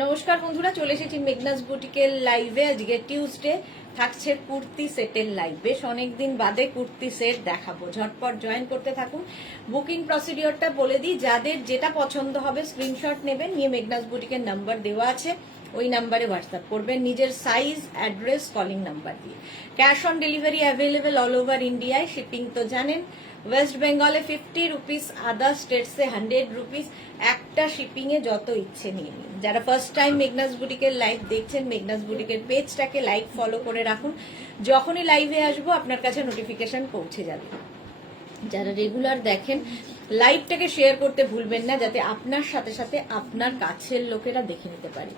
নমস্কার বন্ধুরা, চলে এসেছি মেঘনাস বুটিকের লাইভে। আজকে টিউসডে থাকছে কুর্তি সেটের লাইভ। বেশ অনেকদিন বাদে কুর্তি সেট দেখাবো, ঝটপট জয়েন করতে থাকুন। বুকিং প্রসিডিওরটা বলে দিই, যাদের যেটা পছন্দ হবে স্ক্রিনশট নেবেন, নিয়ে মেঘনাস বুটিকের নাম্বার দেওয়া আছে, ওই নাম্বারে হোয়াটসঅ্যাপ করবেন নিজের সাইজ, অ্যাড্রেস, কলিং নাম্বার দিয়ে। Cash on delivery available all over ইন্ডিয়ায়। শিপিং তো জানেন, ওয়েস্ট বেঙ্গলে 50 রুপিস, আদার স্টেটসে 100 রুপিস। একটা শিপিং এ যত ইচ্ছে নিয়ে নিন। যারা ফার্স্ট টাইম মেঘনাস বুটিকের লাইভ দেখছেন, মেঘনাস বুটিকের পেজটাকে লাইক ফলো করে রাখুন, যখনই লাইভে আসবো আপনার কাছে নোটিফিকেশন পৌঁছে যাবে। যারা রেগুলার দেখেন, লাইভটাকে শেয়ার করতে ভুলবেন না, যাতে আপনার সাথে সাথে আপনার কাছের লোকেরা দেখে নিতে পারে।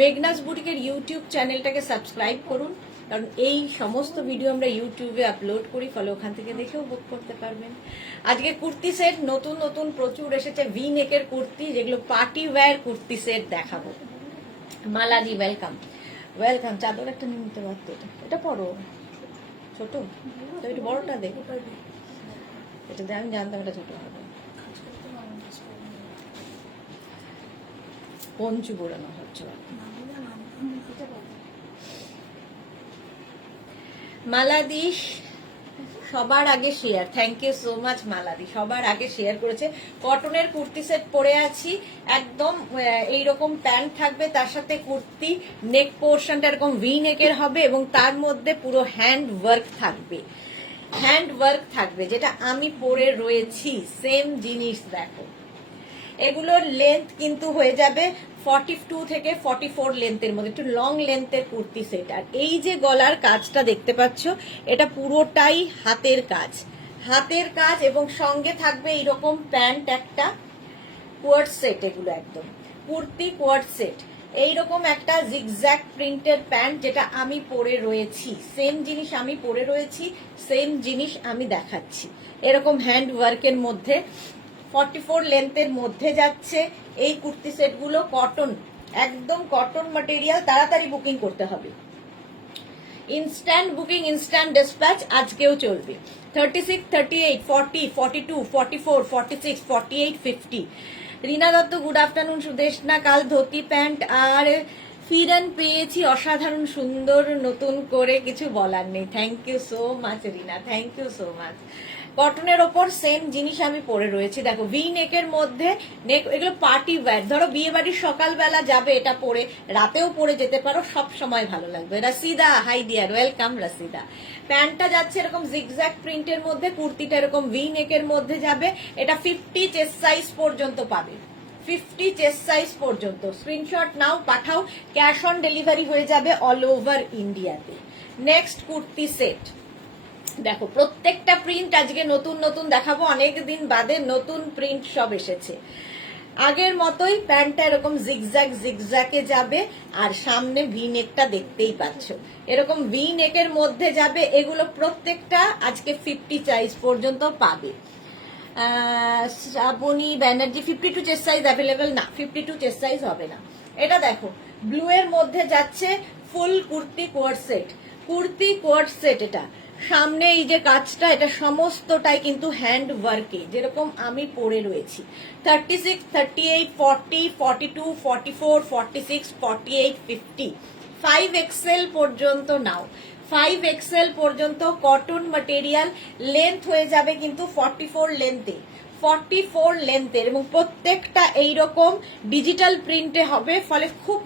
মেঘনাস বুটিকের ইউটিউব চ্যানেলটাকে সাবস্ক্রাইব করুন, কারণ এই সমস্ত ভিডিও আমরা ইউটিউবে আপলোড করি, ফলে ওখান থেকে দেখেও বুক করতে পারবেন। আজকে কুর্তি সেট নতুন নতুন প্রচুর এসেছে, ভি নেকের কুর্তি, যেগুলো পার্টি ওয়্যার কুর্তি সেট দেখাবো। মালাদি ওয়েলকাম ওয়েলকাম। চাদর একটা নিতে পারতো, এটা পড়ো, ছোট তো, একটু বড়টা দেখো। এটা আমি জানতাম এটা ছোট হবে। পঞ্চু বোড়ানো হচ্ছে। মালাদিস সবার আগে share, thank you so much মালাদি, সবার আগে শেয়ার করেছে। কটনের কুর্তি সেট পরে আছি, একদম এইরকম প্যান্ট থাকবে, তার সাথে কুর্তি, নেক পোর্শনটা এরকম ভি নেকের হবে এবং তার মধ্যে পুরো হ্যান্ড ওয়ার্ক থাকবে। হ্যান্ড ওয়ার্ক থাকবে, যেটা আমি পরে রয়েছি সেম জিনিস। দেখো, এগুলোর লেন্থ কিন্তু হয়ে যাবে 42 থেকে 44 লেন্থের মধ্যে, একটু লং লেন্থের কুর্তি সেট। আর এই যে গলার কাজটা দেখতে পাচ্ছ, এটা পুরোটাই হাতের কাজ, হাতের কাজ, এবং সঙ্গে থাকবে এইরকম প্যান্ট একটা, কোয়ার্ড সেট, এগুলো একদম কুর্তি কোয়ার্ড সেট। এইরকম একটা জিগজ্যাগ প্রিন্টের প্যান্ট, যেটা আমি পরে রয়েছি, সেম জিনিস আমি পরে রয়েছি, সেম জিনিস আমি দেখাচ্ছি। এরকম হ্যান্ড ওয়ার্কের মধ্যে 44 লেন্থের মধ্যে যাচ্ছে এই কুর্তি সেটগুলো। কটন, একদম কটন ম্যাটেরিয়াল। তাড়াতাড়ি বুকিং করতে হবে, ইনস্ট্যান্ট বুকিং, ইনস্ট্যান্ট ডিসপ্যাচ আজকেও চলবে। 36, 38, 40, 42, 44, 46, 48, 50। Rina Dutta good afternoon. সুদেশনা কাল ধুতি প্যান্ট আর ফিরান পেয়েছি, অসাধারণ সুন্দর, নতুন করে কিছু বলার নেই। Thank you so much Rina, thank you so much. কটনের ওপর সেম জিনিস আমি পরে রয়েছি। দেখো, ভি নেকের মধ্যে নেক, এগুলো পার্টি ওয়্যার। ধরো বিয়ে বাড়ির সকালবেলা যাবে এটা পরে, রাতেও পরে যেতে পারো, সব সময় ভালো লাগবে। রাসিদা হাই ডিয়ার, ওয়েলকাম রাসিদা। প্যান্টটা যাচ্ছে এরকম জিগজ্যাগ প্রিন্টের মধ্যে, কুর্তিটা এরকম ভি নেকের মধ্যে যাবে। এটা 50 চেস্ট সাইজ পর্যন্ত পাবে, 50 চেস্ট সাইজ পর্যন্ত। স্ক্রিনশট নাও, পাঠাও, ক্যাশ অন ডেলিভারি হয়ে যাবে অল ওভার ইন্ডিয়াতে। নেক্সট কুর্তি সেট দেখো, প্রত্যেকটা প্রিন্ট আজকে নতুন নতুন দেখাবো, অনেক দিন বাদে নতুন প্রিন্ট সব এসেছে। আগের মতোই প্যান্টটা এরকম জিগজ্যাগ জিগজ্যাগে যাবে, আর সামনে ভি নেকটা দেখতেই পাচ্ছ, এরকম ভি নেকের মধ্যে যাবে। এগুলো প্রত্যেকটা আজকে 50 সাইজ পর্যন্ত পাবে। Shrabani Banerjee 52 chest size available না, 52 চেস্ট সাইজ হবে না। এটা দেখো, ব্লু এর মধ্যে যাচ্ছে ফুল kurti coord set, kurti coord set. এটা সামনে এই যে কাজটা, এটা সমস্তটাই কিন্তু হ্যান্ড ওয়ার্কে, যেরকম আমি পরে রয়েছি। 36, 38, 40, 42, 44, 46, 48, 50, 5XL পর্যন্ত নাও। 5XL পর্যন্ত কটন ম্যাটেরিয়াল, লেন্থ হয়ে যাবে কিন্তু 44 লেন্থে, 44 লেন্থের, এবং প্রত্যেকটা এইরকম ডিজিটাল প্রিন্টে হবে, ফলে খুব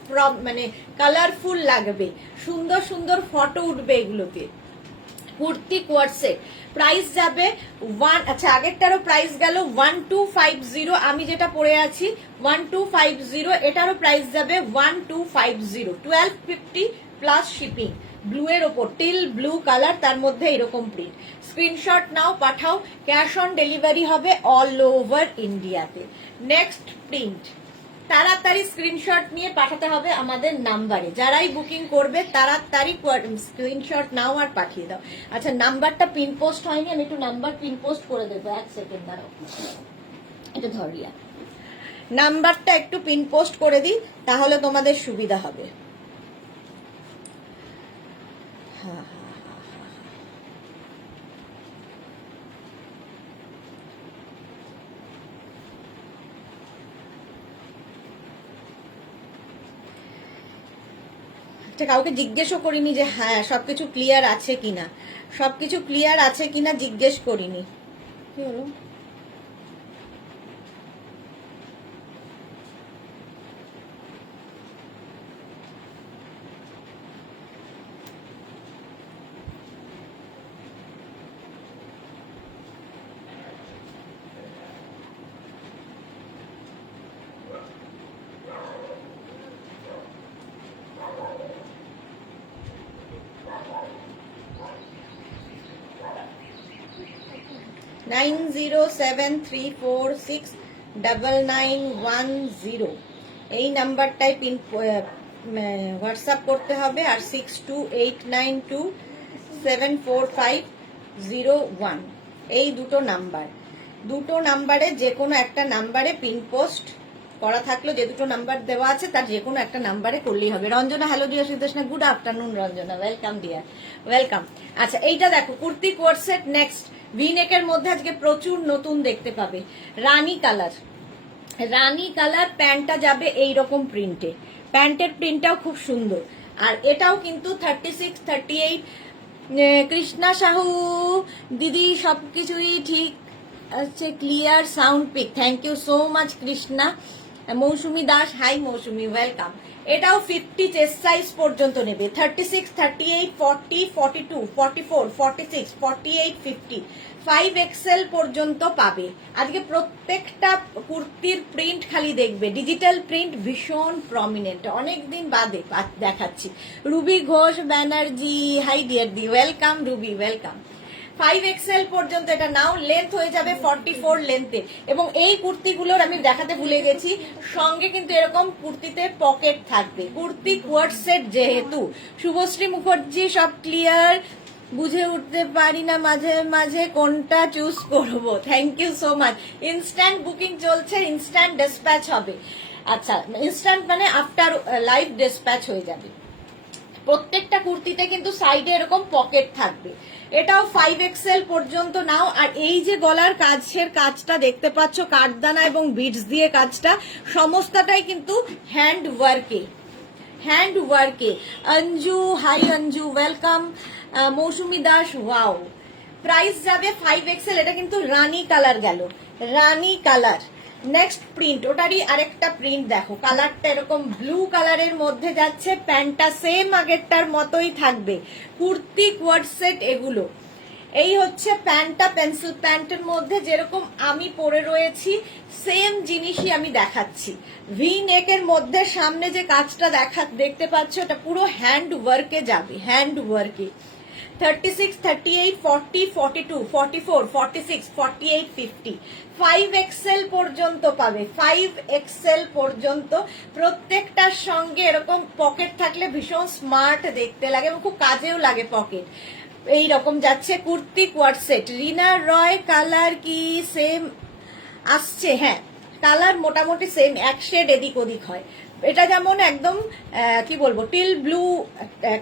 মানে কালারফুল লাগবে, সুন্দর সুন্দর ফটো উঠবে এগুলোতে। কুর্তি কোয়ার্ড সেট প্রাইস যাবে আচ্ছা, আগেরটারও প্রাইস গেল 1250, আমি যেটা পরে আছি 1250, এটারও প্রাইস যাবে 1250, 1250 প্লাস শিপিং। ব্লু এর ওপর টিল ব্লু কালার, তার মধ্যে এরকম প্রিন্ট। স্ক্রিনশট নাও, পাঠাও, ক্যাশ অন ডেলিভারি হবে অল ওভার ইন্ডিয়াতে। নেক্সট প্রিন্ট, তাড়াতাড়ি স্ক্রিনশট নিয়ে পাঠাতে হবে আমাদের নাম্বারে। যারাই বুকিং করবে তাড়াতাড়ি স্ক্রিনশট নাও আর পাঠিয়ে দাও। আচ্ছা, নাম্বারটা পিন পোস্ট হয়নি, আমি একটু নাম্বার পিন পোস্ট করে দেবো, 1 সেকেন্ড দাঁড়াও, এটা ধরিয়া নাম্বারটা একটু পিন পোস্ট করে দিই, তাহলে তোমাদের সুবিধা হবে। হ্যাঁ, কাউকে জিজ্ঞেসও করিনি যে হ্যাঁ সবকিছু ক্লিয়ার আছে কিনা, সবকিছু ক্লিয়ার আছে কিনা জিজ্ঞেস করিনি। কি হলো? নাইন 073469991 এই নাম্বারটাই পিন হোয়াটসঅ্যাপ করতে হবে, আর 6289274501 এই দুটো নাম্বারে যে কোনো একটা নাম্বারে পিন পোস্ট করা থাকলো, যে দুটো নাম্বার দেওয়া আছে তার যে কোনো একটা নাম্বারে করলেই হবে। Ranjana, hello dear Sudeshna, good afternoon Ranjana, welcome deer, welcome. আচ্ছা এইটা দেখো কুর্তি কোট সেট নেক্সট ভিনেকের মধ্যে আজকে প্রচুর নতুন দেখতে পাবে। রানী কালার প্যান্টটা যাবে এইরকম প্রিন্টে, প্যান্টের প্রিন্টটাও খুব সুন্দর, আর এটাও কিন্তু 36, 38। কৃষ্ণা সাহু দিদি সবকিছুই ঠিক আছে, clear sound pic, thank you so much Krishna. Mousumi Das, hi Mousumi, welcome. এটাও 50 চেস্ট সাইজ পর্যন্ত নেবে, 36, 38, 40, 42, 44, 46, 48, 50, 5XL পর্যন্ত পাবে। আজকে প্রত্যেকটা কুর্তির প্রিন্ট খালি দেখবে, ডিজিটাল প্রিন্ট ভীষণ প্রমিনেন্ট, অনেকদিন বাদে দেখাচ্ছি। Ruby Ghosh Banerjee, hi dear দি, ওয়েলকাম রুবি, ওয়েলকাম। 5XL পর্যন্ত এটা নাও, লেন্থ হয়ে যাবে 44 লেন্থে। এবং এই কুর্তিগুলোর আমি দেখাতে ভুলে গেছি, সঙ্গে কিন্তু এরকম কুর্তিতে পকেট থাকবে। কুর্তি কোয়ার্ড সেট যেহেতু। শুভশ্রী মুখার্জি, সব ক্লিয়ার, বুঝে উঠতে পারি না মাঝে মাঝে কোনটা চুজ করব, thank you so much. Instant booking চলছে, ইনস্ট্যান্ট ডিসপ্যাচ হবে। আচ্ছা ইনস্ট্যান্ট মানে আফটার লাইভ ডিসপ্যাচ হয়ে যাবে। প্রত্যেকটা কুর্তিতে কিন্তু সাইডে এরকম পকেট থাকবে। এটাও 5XL পর্যন্ত নাও। আর এই যে গলার কাজটা দেখতে পাচ্ছ, কাঠদানা এবং বিডস দিয়ে কাজটা, সমস্তটাই কিন্তু হ্যান্ড ওয়ার্কে। Anju, hi Anju, welcome. Mousumi Das, wow. Price যাবে 5XL। এটা কিন্তু রানী কালার গেল, রানী কালার। নেক্সট প্রিন্ট, ওটারই আরেকটা প্রিন্ট দেখো, কালারটা এরকম ব্লু কালারের মধ্যে যাচ্ছে, প্যান্টটা সেম আগেরটার মতোই থাকবে। কুর্তি কোয়ার্ড সেট এগুলো। এই হচ্ছে প্যান্টটা, পেন্সিল প্যান্টের মধ্যে যেরকম আমি পরে রয়েছি সেম জিনিসই আমি দেখাচ্ছি। ভি নেকের মধ্যে সামনে যে কাজটা দেখতে পাচ্ছ, এটা পুরো হ্যান্ড ওয়ার্কে যাবে, হ্যান্ড ওয়ার্কে। 36, 38, 40, 42, 44, 46, 48, 50, 5XL পর্যন্ত পাবে, 5XL পর্যন্ত। প্রত্যেকটার সঙ্গে এরকম পকেট থাকলে ভীষণ স্মার্ট দেখতে লাগে এবং খুব কাজেও লাগে পকেট। এইরকম যাচ্ছে কুর্তি কোয়ার্ড সেট। রিনা রয়, কালার কি সেম আসছে? হ্যাঁ, কালার মোটামুটি সেম, এক শেড এদিক ওদিক হয়। এটা যেমন একদম কি বলবো, till blue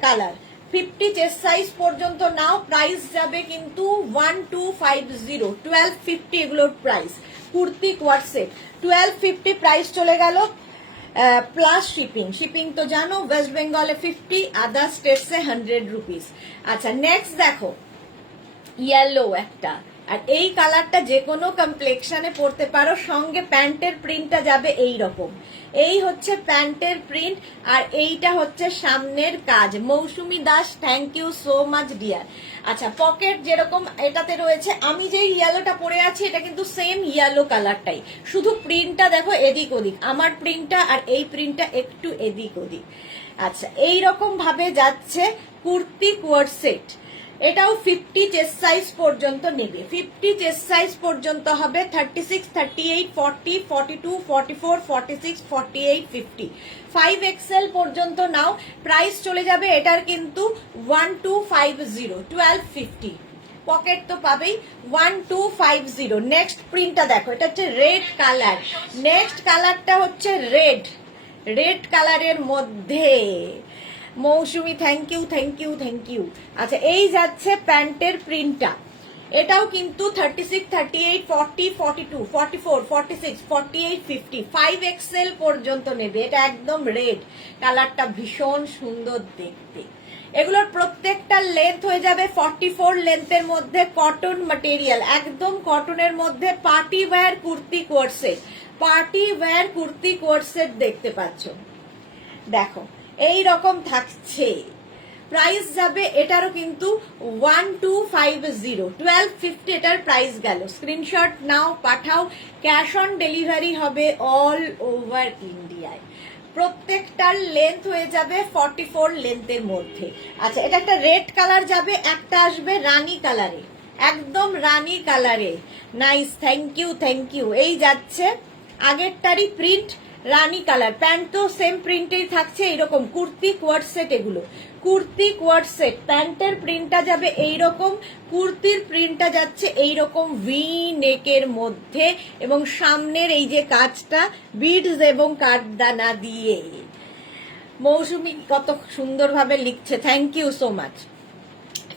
colour. 50 chest size পর্যন্ত নাও। প্রাইস যাবে কিন্তু 1250, 1250 এগুলোর price. Kurti coord set 1250 price চলে গেল, প্লাস শিপিং তো জানো, ওয়েস্ট বেঙ্গলে 50, আদার স্টেটসে 100 রুপিস। আচ্ছা নেক্সট দেখো, ইয়েলো একটা, আর এই কালারটা যে কোনো কমপ্লেক্সনে পরতে পারো। সঙ্গে প্যান্টের প্রিন্টটা যাবে এই রকম। এই হচ্ছে প্যান্টের প্রিন্ট, আর এইটা হচ্ছে সামনের কাজ। Mousumi Das, thank you so much dear. আচ্ছা পকেট যেরকম এটাতে রয়েছে, আমি যে ইয়েলোটা পরে আছি এটা কিন্তু সেম ইয়েলো কালারটাই, শুধু প্রিন্টটা দেখো এদিক ওদিক, আমার প্রিন্টটা আর এই প্রিন্টটা একটু এদিক ওদিক। আচ্ছা এইরকম ভাবে যাচ্ছে কুর্তি কোয়ার্ড সেট। এটাও 50 চেস্ট সাইজ পর্যন্ত নেবে, 50 চেস্ট সাইজ পর্যন্ত হবে। 36, 38, 40, 42, 44, 46, 48, 50, 5XL পর্যন্ত নাও। প্রাইস চলে যাবে এটার কিন্তু 1250, 1250। পকেট তো পাবেই, 1250। নেক্সট প্রিন্টটা দেখো, এটা হচ্ছে রেড কালার। নেক্সট কালারটা হচ্ছে রেড কালারের মধ্যে। মৌসুমি থ্যাংক ইউ। আচ্ছা এই যাচ্ছে প্যান্টের প্রিন্টটা, এটাও কিন্তু 36, 38, 40, 42, 44, 46, 48, 50 5XL পর্যন্ত নেবে। এটা একদম রেড কালারটা, ভীষণ সুন্দর দেখতে। এগুলোর প্রত্যেকটা লেন্থ হয়ে যাবে 44 লেন্থের মধ্যে, কটন ম্যাটেরিয়াল, একদম কটনের মধ্যে, party wear kurti corset, party wear kurti corset দেখতে পাচ্ছ। দেখো এই রকম থাকছে। প্রাইস যাবে এটারও কিন্তু 1250, 1250 এটার প্রাইস গেল। স্ক্রিনশট নাও, পাঠাও, ক্যাশ অন ডেলিভারি হবে অল ওভার ইন্ডিয়ায়। প্রত্যেকটার লেন্থ হয়ে যাবে 44 লেন্থের মধ্যে। আচ্ছা, এটা একটা রেড কালার যাবে, একটা আসবে রানী কালারে, একদম রানী কালারে। Nice, thank you, thank you. এই যাচ্ছে আগেরটারই প্রিন্ট, রানী কালার, প্যান্ট তো সেম প্রিন্টেই থাকছে। এইরকম কুর্তি কোয়ার্ড সেট, এগুলো কুর্তি কোয়ার্ড সেট। প্যান্টের প্রিন্টটা যাবে এইরকম, কুর্তির প্রিন্টটা যাচ্ছে এইরকম ভি নেকের মধ্যে, এবং সামনের এই যে কাজটা বিডস এবং কাঠদানা দিয়ে। মৌসুমি কত সুন্দরভাবে লিখছে, থ্যাংক ইউ সো মাচ।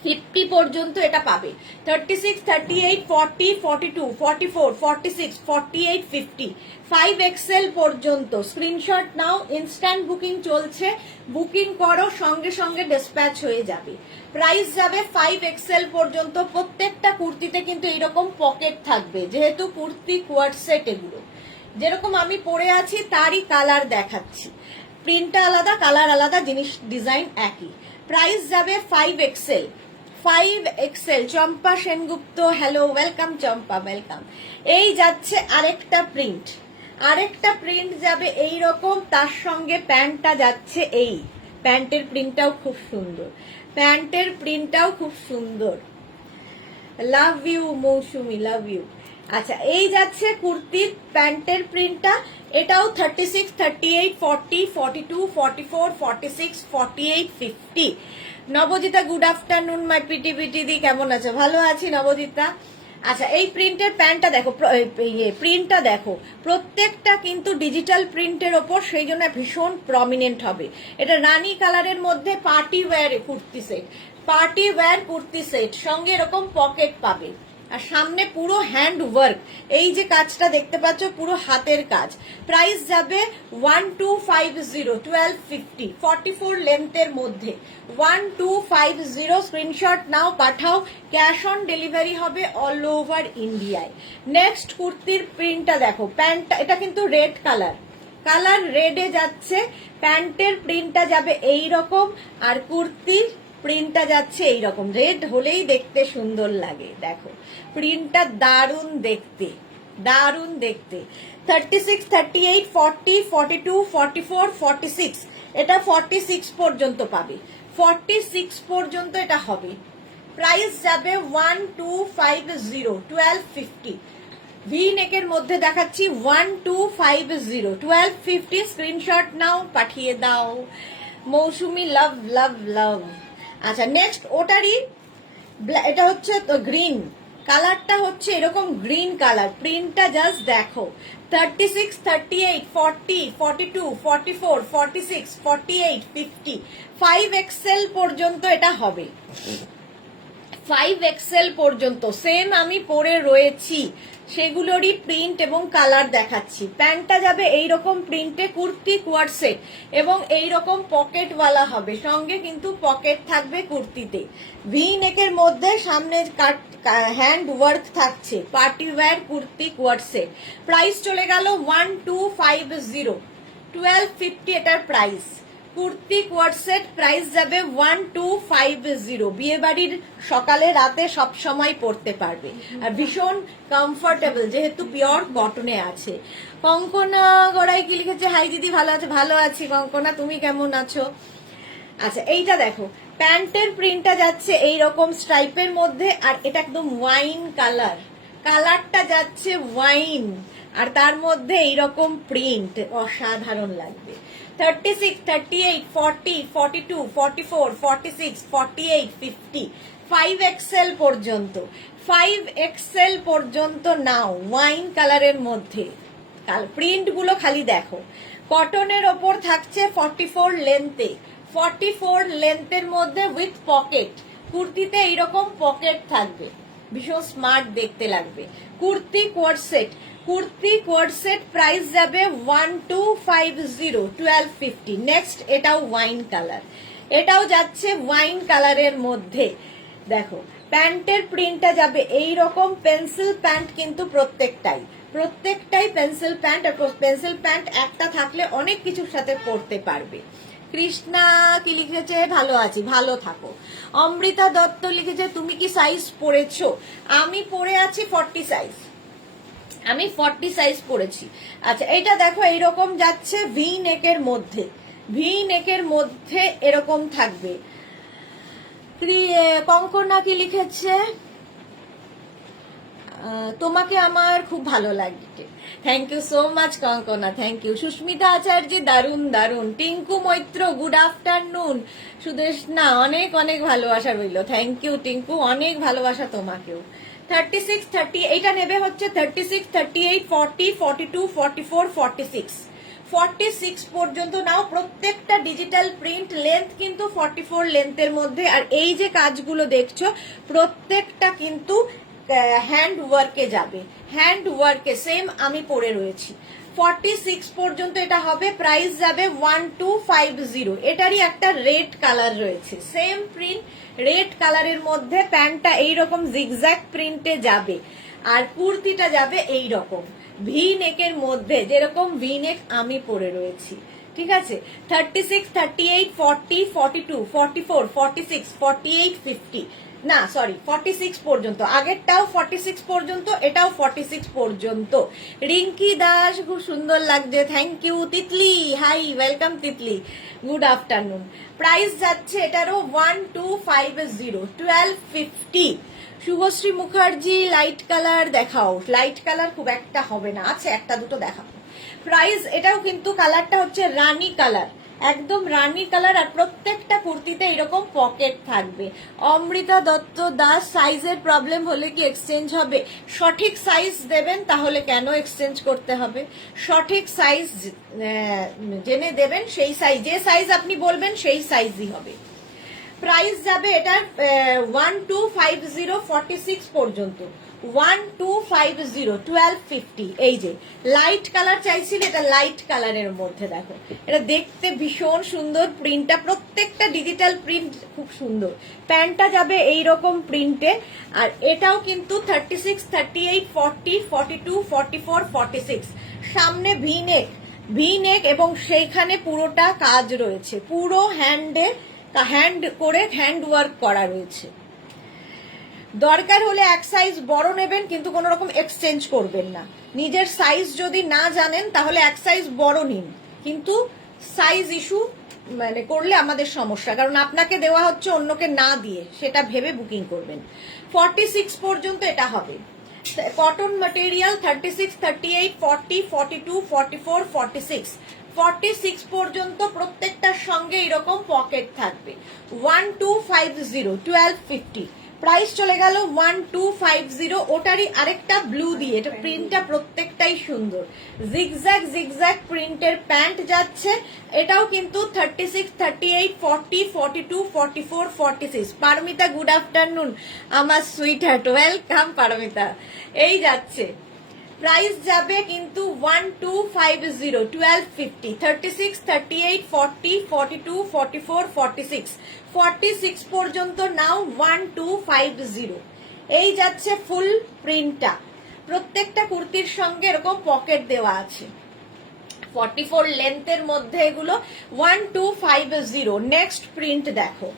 50 পর্যন্ত এটা পাবে। 36, 38, 40, 42, 44, 46, 48, 50 5XL পর্যন্ত স্ক্রিনশট নাও। ইনস্ট্যান্ট বুকিং চলছে, বুকিং করো, সঙ্গে সঙ্গে ডিসপ্যাচ হয়ে যাবে। প্রাইস যাবে 5XL পর্যন্ত। প্রত্যেকটা কুর্তিতে কিন্তু এইরকম পকেট থাকবে, যেহেতু কুর্তি কোয়ার্ড সেট এগুলো। যেরকম আমি পরে আছি তারই কালার দেখাচ্ছি, প্রিন্টটা আলাদা, কালার আলাদা, জিনিস ডিজাইন একই। প্রাইস যাবে 5XL, 5XL। চম্পা সেনগুপ্ত, হ্যালো, ওয়েলকাম চম্পা, ওয়েলকাম। এই যাচ্ছে আরেকটা প্রিন্ট, আরেকটা প্রিন্ট যাবে এই রকম, তার সঙ্গে প্যান্টটা যাচ্ছে এই, প্যান্টের প্রিন্টটাও খুব সুন্দর, প্যান্টের প্রিন্টটাও খুব সুন্দর। Love you Mousumi, love you. আচ্ছা, এই যাচ্ছে কুর্তির প্যান্টের প্রিন্টটা, এটাও 36, 38, 40, 42, 44, 46, 48, 50। Nabajita, good afternoon my pretty দি, কেমন আছে? ভালো আছি নবজিতা। আচ্ছা, এই প্রিন্টের প্যান্টটা দেখো, প্রিন্টটা দেখো, প্রত্যেকটা কিন্তু ডিজিটাল প্রিন্টের ওপর, সেই জন্য ভীষণ প্রমিনেন্ট হবে। এটা রানী কালারের মধ্যে party wear kurti set, party wear kurti set, সঙ্গে এরকম পকেট পাবে, আর সামনে পুরো হ্যান্ড ওয়ার্ক। এই যে কাজটা দেখতে পাচ্ছ, পুরো হাতের কাজ। প্রাইস যাবে 1250, 1250, 44 লেন্থের মধ্যে 1250। স্ক্রিনশট নাও, পাঠাও, ক্যাশ অন ডেলিভারি হবে অল ওভার ইন্ডিয়ায়। নেক্সট কুর্তির প্রিন্টটা দেখো, প্যান্টটা এটা কিন্তু রেড কালার, কালার রেডে যাচ্ছে। প্যান্টের প্রিন্টটা যাবে এই রকম, আর কুর্তির প্রিন্টটা যাচ্ছে এইরকম। রেড হলেই দেখতে সুন্দর লাগে, দেখো প্রিন্টটা দারুণ দেখতে, দারুণ দেখতে। 36, 38, 40, 42, 44, 46, এটা 46 পর্যন্ত পাবে, 46 পর্যন্ত এটা হবে। প্রাইস যাবে 1250, 1250। ভি নেকের মধ্যে দেখাচ্ছি 1250, 1250। স্ক্রিনশট নাও, পাঠিয়ে দাও। মৌসুমি, লাভ লাভ লাভ। আচ্ছা, নেক্সট ওটারই, এটা হচ্ছে তো গ্রিন কালারটা, হচ্ছে এরকম গ্রিন কালার। প্রিন্টটা জাস্ট দেখো, 36, 38, 40, 42, 44, 46, 48, 50 5XL পর্যন্ত এটা হবে। 5XL পর্যন্ত সেম আমি পরে রয়েছি, সেগুলোরই প্রিন্ট এবং কালার দেখাচ্ছি। প্যান্টটা যাবে এইরকম প্রিন্টে, কুর্তি কোয়ার্ড সেট, এবং এইরকম পকেটওয়ালা হবে, সঙ্গে কিন্তু পকেট থাকবে কুর্তিতে। ভি নেকের মধ্যে সামনে হ্যান্ড ওয়ার্ক থাকছে, party wear kurti coord set. Price চলে গেল 1250, 1250 এটার প্রাইস। কুর্তি কোয়ার্ড সেট প্রাইস যাবে 1250। বিয়ে বাড়ির সকালে রাতে সব সময় পরতে পারবে, আর ভীষণ কমফোর্টেবল, যেহেতু পিওর কটনে আছে। কঙ্কনা গড়াই কি লিখেছে, হাই দিদি, ভালো আছে? ভালো আছি কঙ্কনা, তুমি কেমন আছো? আচ্ছা, এইটা দেখো, প্যান্টের প্রিন্টটা যাচ্ছে এইরকম স্ট্রাইপের মধ্যে, আর এটা একদম ওয়াইন কালার, কালারটা যাচ্ছে ওয়াইন, আর তার মধ্যে এইরকম প্রিন্ট, অসাধারণ লাগবে। 36, 38, 40, 42, 44, 46, 48, 50 5XL পর্যন্ত, 5XL পর্যন্ত নাও। ওয়াইন কালারের মধ্যে প্রিন্ট গুলো খালি দেখো। কটনের ওপর থাকছে 44 লেন্থে, 44 লেন্থের মধ্যে উইথ পকেট। কুর্তিতে এইরকম পকেট থাকবে, ভীষণ স্মার্ট দেখতে লাগবে। কুর্তি কোয়ার্ড সেট প্রাইস যাবে 1250 1250। নেক্সট এটাও ওয়াইন কালার, এটাও যাচ্ছে ওয়াইন কালারের মধ্যে। দেখো প্যান্টের প্রিন্টটা যাবে এই রকম পেন্সিল প্যান্ট, কিন্তু প্রত্যেকটাই পেন্সিল প্যান্ট। আর পেন্সিল প্যান্ট একটা থাকলে অনেক কিছুর সাথে পরতে পারবে। কৃষ্ণা কি লিখেছে, ভালো আছি, ভালো থাকো। অমৃতা দত্ত লিখেছে তুমি কি সাইজ পরেছো? আমি পরে আছি 40 সাইজ, আমি 40 সাইজ পরেছি। আচ্ছা এটা দেখো এইরকম যাচ্ছে ভি নেকের মধ্যে এরকম থাকবে। কঙ্কনা কি লিখেছে, তোমাকে আমার খুব ভালো লাগে। Thank you so much Kankana, thank you. Sushmita Acharya দারুন দারুন। Tinku Maitra good afternoon. Sudeshna অনেক অনেক ভালোবাসা রইল, থ্যাংক ইউ টিঙ্কু, অনেক ভালোবাসা তোমাকেও। 36 30 এইটা নেবে হচ্ছে 36 38 40 42 44 46 46 পর্যন্ত নাও। প্রত্যেকটা ডিজিটাল প্রিন্ট, লেন্থ কিন্তু 44 লেন্থের মধ্যে। আর এই যে কাজগুলো দেখছো প্রত্যেকটা কিন্তু হ্যান্ড ওয়ার্কে যাবে, হ্যান্ড ওয়ার্কে সেম আমি পরে রয়েছি। 46 পর্যন্ত এটা হবে। প্রাইস যাবে 1250। এটারই একটা রেড কালার রয়েছে, সেম প্রিন্ট রেড কালারের মধ্যে। প্যান্টটা এইরকম জিগজ্যাগ প্রিন্টে যাবে, আর কুর্তিটা যাবে এইরকম ভি নেকের মধ্যে, যেরকম ভি নেক আমি পরে রয়েছি। ঠিক আছে, 36 38 40 42 44 46 48 50 না সরি 46 পর্যন্ত। আগেরটাও 46 পর্যন্ত, এটাও 46 পর্যন্ত। রিঙ্কি দাস খুব সুন্দর লাগছে, thank you. Titli hi, welcome Titli, good afternoon. Price যাচ্ছে এটারও 1250 1250। শুভশ্রী মুখার্জি লাইট কালার দেখাও। লাইট কালার খুব একটা হবে না, আছে একটা দুটো দেখাবো। প্রাইস এটাও কিন্তু কালারটা হচ্ছে রানী কালার, একদম রানী কালার। আর প্রত্যেকটা কুর্তিতে এরকম পকেট থাকবে। অমৃতা দত্ত দাস সাইজের প্রবলেম হলে কি এক্সচেঞ্জ হবে? সঠিক সাইজ দেবেন, তাহলে কেন এক্সচেঞ্জ করতে হবে? সঠিক সাইজ জেনে দেবেন, সেই সাইজ, যে সাইজ আপনি বলবেন সেই সাইজই হবে। প্রাইস যাবে এটার 1250 46 পর্যন্ত। 1250 1250। এই যে লাইট কালার চাইছিল, এটা লাইট কালারের মধ্যে দেখো, এটা দেখতে ভীষণ সুন্দর। প্রিন্টটা প্রত্যেকটা ডিজিটাল প্রিন্ট খুব সুন্দর। প্যান্টটা যাবে এইরকম প্রিন্টে। আর এটাও কিন্তু 36 38 40 42 44 46। সামনে ভি নেক এবং সেইখানে পুরোটা কাজ রয়েছে, পুরো হ্যান্ড করে হ্যান্ড ওয়ার্ক করা রয়েছে। দরকার হলে এক সাইজ বড় নেবেন, কিন্তু কোনো রকম এক্সচেঞ্জ করবেন না। নিজের সাইজ যদি না জানেন তাহলে এক সাইজ বড় নিন, কিন্তু সাইজ ইস্যু করলে আমাদের সমস্যা, কারণ আপনাকে দেওয়া হচ্ছে অন্যকে না দিয়ে, সেটা ভেবে বুকিং করবেন। 46 পর্যন্ত এটা হবে। কটন ম্যাটেরিয়াল 36 38 40 42 44 46 46 পর্যন্ত প্রত্যেকটার সঙ্গে এরকম পকেট থাকবে। 1250 1250। প্রাইস চলে গেল 1250। ওটারই আরেকটা ব্লু দিয়ে, এটা প্রিন্টটা প্রত্যেকটাই সুন্দর। জিগজ্যাগ প্রিন্টের প্যান্ট যাচ্ছে। এটাও কিন্তু 36 38 40 42 44 46। পারমিতা গুড আফটারনুন আমার সুইট হার্ট, ওয়েলকাম পারমিতা। এই যাচ্ছে, প্রাইস যাবে কিন্তু 1250 1250। 36 38 40 42 44 46 46 পর্যন্ত নাও 1250। এই যাচ্ছে ফুল প্রিন্টটা। প্রত্যেকটা কুর্তির সঙ্গে এরকম পকেট দেওয়া আছে। 44 লেন্থের মধ্যে এগুলো 1250। নেক্সট প্রিন্ট দেখো,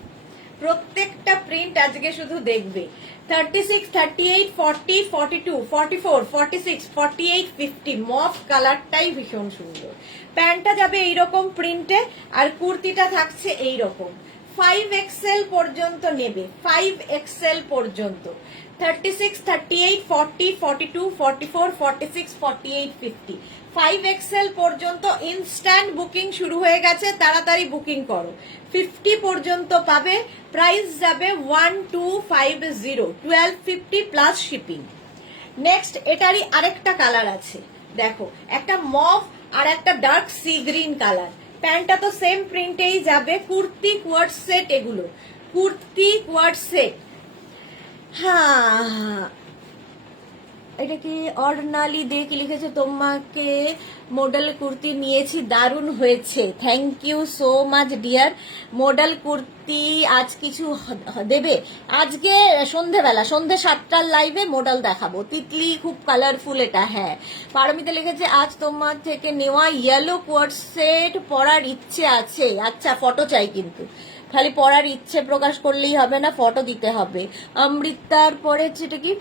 প্রত্যেকটা প্রিন্ট আজকে শুধু দেখবে। 36 38 40 42 44 46 48 50। মফ কালারটাই ভীষণ সুন্দর। প্যান্টটা যাবে এইরকম প্রিন্টে, আর কুর্তিটা থাকছে এইরকম। 5XL পর্যন্ত নেবে, 5XL পর্যন্ত। 36 38 40 42 44 46 48 50। 5XL পর্যন্ত ইনস্ট্যান্ট বুকিং শুরু হয়ে গেছে, তাড়াতাড়ি বুকিং করো। 50 পর্যন্ত পাবে। প্রাইস যাবে 1250 1250 প্লাস শিপিং। নেক্সট এটারই আরেকটা কালার আছে, দেখো একটা মভ আর একটা ডার্ক সি গ্রিন কালার। প্যান্টটা তো সেম প্রিন্টেই যাবে। কুর্তি কোয়ার্ড সেট, এগুলো কুর্তি কোয়ার্ড সেট। হ্যাঁ, এটা কি অর্ণালী দে কি লিখেছে, তোমাকে মডেল কুর্তি নিয়েছি, দারুণ হয়েছে, thank you so much dear. Model kurti আজ কিছু দেবে? আজকে সন্ধেবেলা, সন্ধে 7টার লাইভে মডেল দেখাবো। তিতলি খুব কালারফুল এটা। হ্যাঁ, পারমিতা লিখেছে আজ তোমার থেকে নেওয়া ইয়েলো কোয়ার্ড সেট পরার ইচ্ছে আছে। আচ্ছা, ফটো চাই কিন্তু, খালি পড়ার ইচ্ছে প্রকাশ করলেই হবে না, ফটো দিতে হবে। অমৃতার পরে সেটা কি,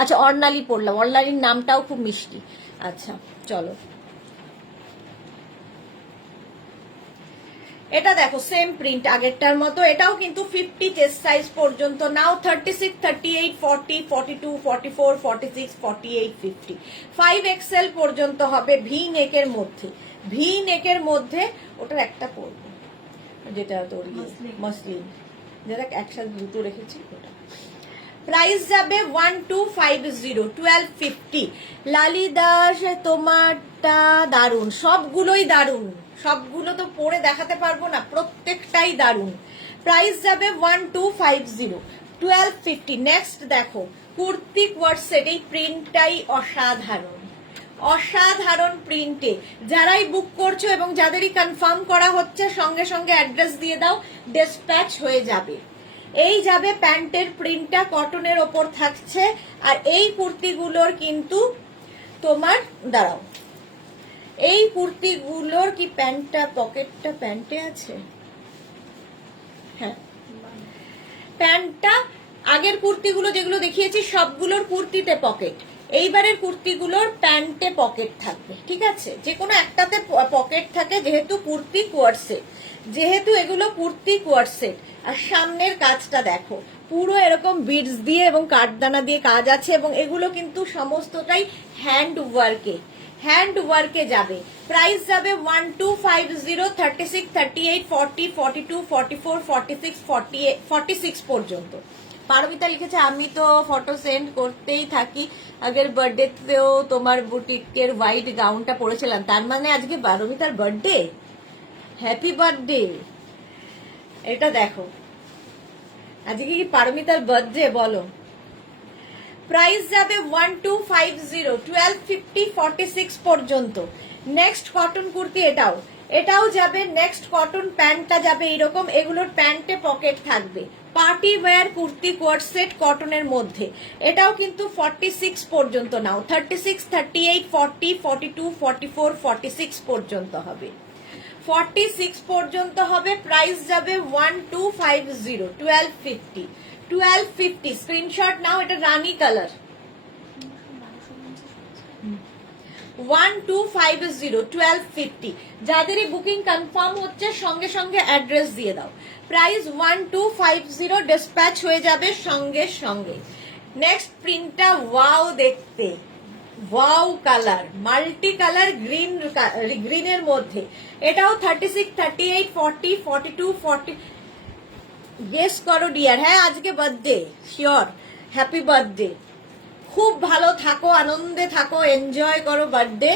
আচ্ছা অর্ণালী পড়লাম, অর্ণালীর নামটাও খুব মিষ্টি। আচ্ছা চলো, এটা দেখো সেম প্রিন্ট আগেরটার মতো, এটাও কিন্তু 50 চেস্ট সাইজ পর্যন্ত নাও। 36, 38, 40, 42, 44, 46, 48, 50, 5XL পর্যন্ত হবে ভি নেকের মধ্যে। ভি নেকের মধ্যে ওটার একটা পরবো, যেটা তোর মসলিন, যেটা একসাথে দুটো রেখেছি ওটা। প্রাইস যাবে 1250, 1250। লালি দাস তোমারটা দারুন, সবগুলোই দারুন, সবগুলো তো পরে দেখাতে পারবো না, প্রত্যেকটাই দারুন। প্রাইস যাবে 1250, 1250। নেক্সট দেখো কুর্তি কোয়ার্ড সেট, এই প্রিন্টটাই অসাধারণ, অসাধারণ প্রিন্টে। যারাই বুক করছো এবং যাদেরই কনফার্ম করা হচ্ছে সঙ্গে সঙ্গে অ্যাড্রেস দিয়ে দাও, ডিসপ্যাচ হয়ে যাবে। এই যাবে প্যান্টের প্রিন্টটা কটনের ওপর থাকছে। আর এই কুর্তিগুলোর কিন্তু তোমার দাঁড়াও, এই কুর্তিগুলোর কি প্যান্টটা পকেটটা প্যান্টে আছে? হ্যাঁ, প্যান্টটা আগের কুর্তিগুলো যেগুলো দেখিয়েছি সবগুলোর কুর্তিতে পকেট, এইবারের কুর্তিগুলোর প্যান্টে পকেট থাকবে। ঠিক আছে, যে কোনো একটাতে পকেট থাকে, যেহেতু কুর্তি কোয়ার্ড সেট, যেহেতু এগুলো কুর্তি কোয়ার্ড সেট। আর সামনের কাজটা দেখো, পুরো এরকম বিডস দিয়ে এবং কাঠদানা দিয়ে কাজ আছে, এবং এগুলো কিন্তু সমস্তটাই হ্যান্ড ওয়ার্কে, হ্যান্ড ওয়ার্কে যাবে। প্রাইস যাবে 1250, 36, 38, 40, 42, 44, 46, 48, 46 পর্যন্ত। পারমিতা লিখেছে আমি তো ফটো সেন্ড করতেই থাকি, আগের বার্থডেতেও তোমার বুটিকের হোয়াইট গাউনটা পরেছিলাম, তার মানে আজকে পারমিতার বার্থডে, হ্যাপি বার্থডে। এটা দেখো, আজকে কি পারমিতার বার্থডে বলো। প্রাইস যাবে 1250, 1250, 46 পর্যন্ত। নেক্সট কটন কুর্তি, এটাও এটাও যাবে। নেক্সট কটন প্যান্টটা যাবে এইরকম, এগুলোর প্যান্টে পকেট থাকবে। Party wear kurti coord set কটনের মধ্যে, এটাও কিন্তু 46 পর্যন্ত নাও। 36, 38, 40, 42, 44, 46 পর্যন্ত হবে, 46 পর্যন্ত হবে। প্রাইস যাবে 1250, 1250, 1250। স্ক্রিনশট নাও, এটা রানী কালার। 1250, 1250। যাদেরই বুকিং কনফার্ম হচ্ছে সঙ্গে সঙ্গে অ্যাড্রেস দিয়ে দাও। প্রাইস 1250, ডিসপ্যাচ হয়ে যাবে সঙ্গে সঙ্গে। নেক্সট প্রিন্টটা ওয়াও দেখতে, wow colour, multi colour green, গ্রিনের মধ্যে। এটাও 36, 38, 40, 42, 40। গেস করো ডিয়ার। হ্যাঁ, আজকে বার্থডে, শিওর, হ্যাপি বার্থডে। খুব ভালো থাকো, আনন্দে থাকো, এনজয় করো বার্থডে।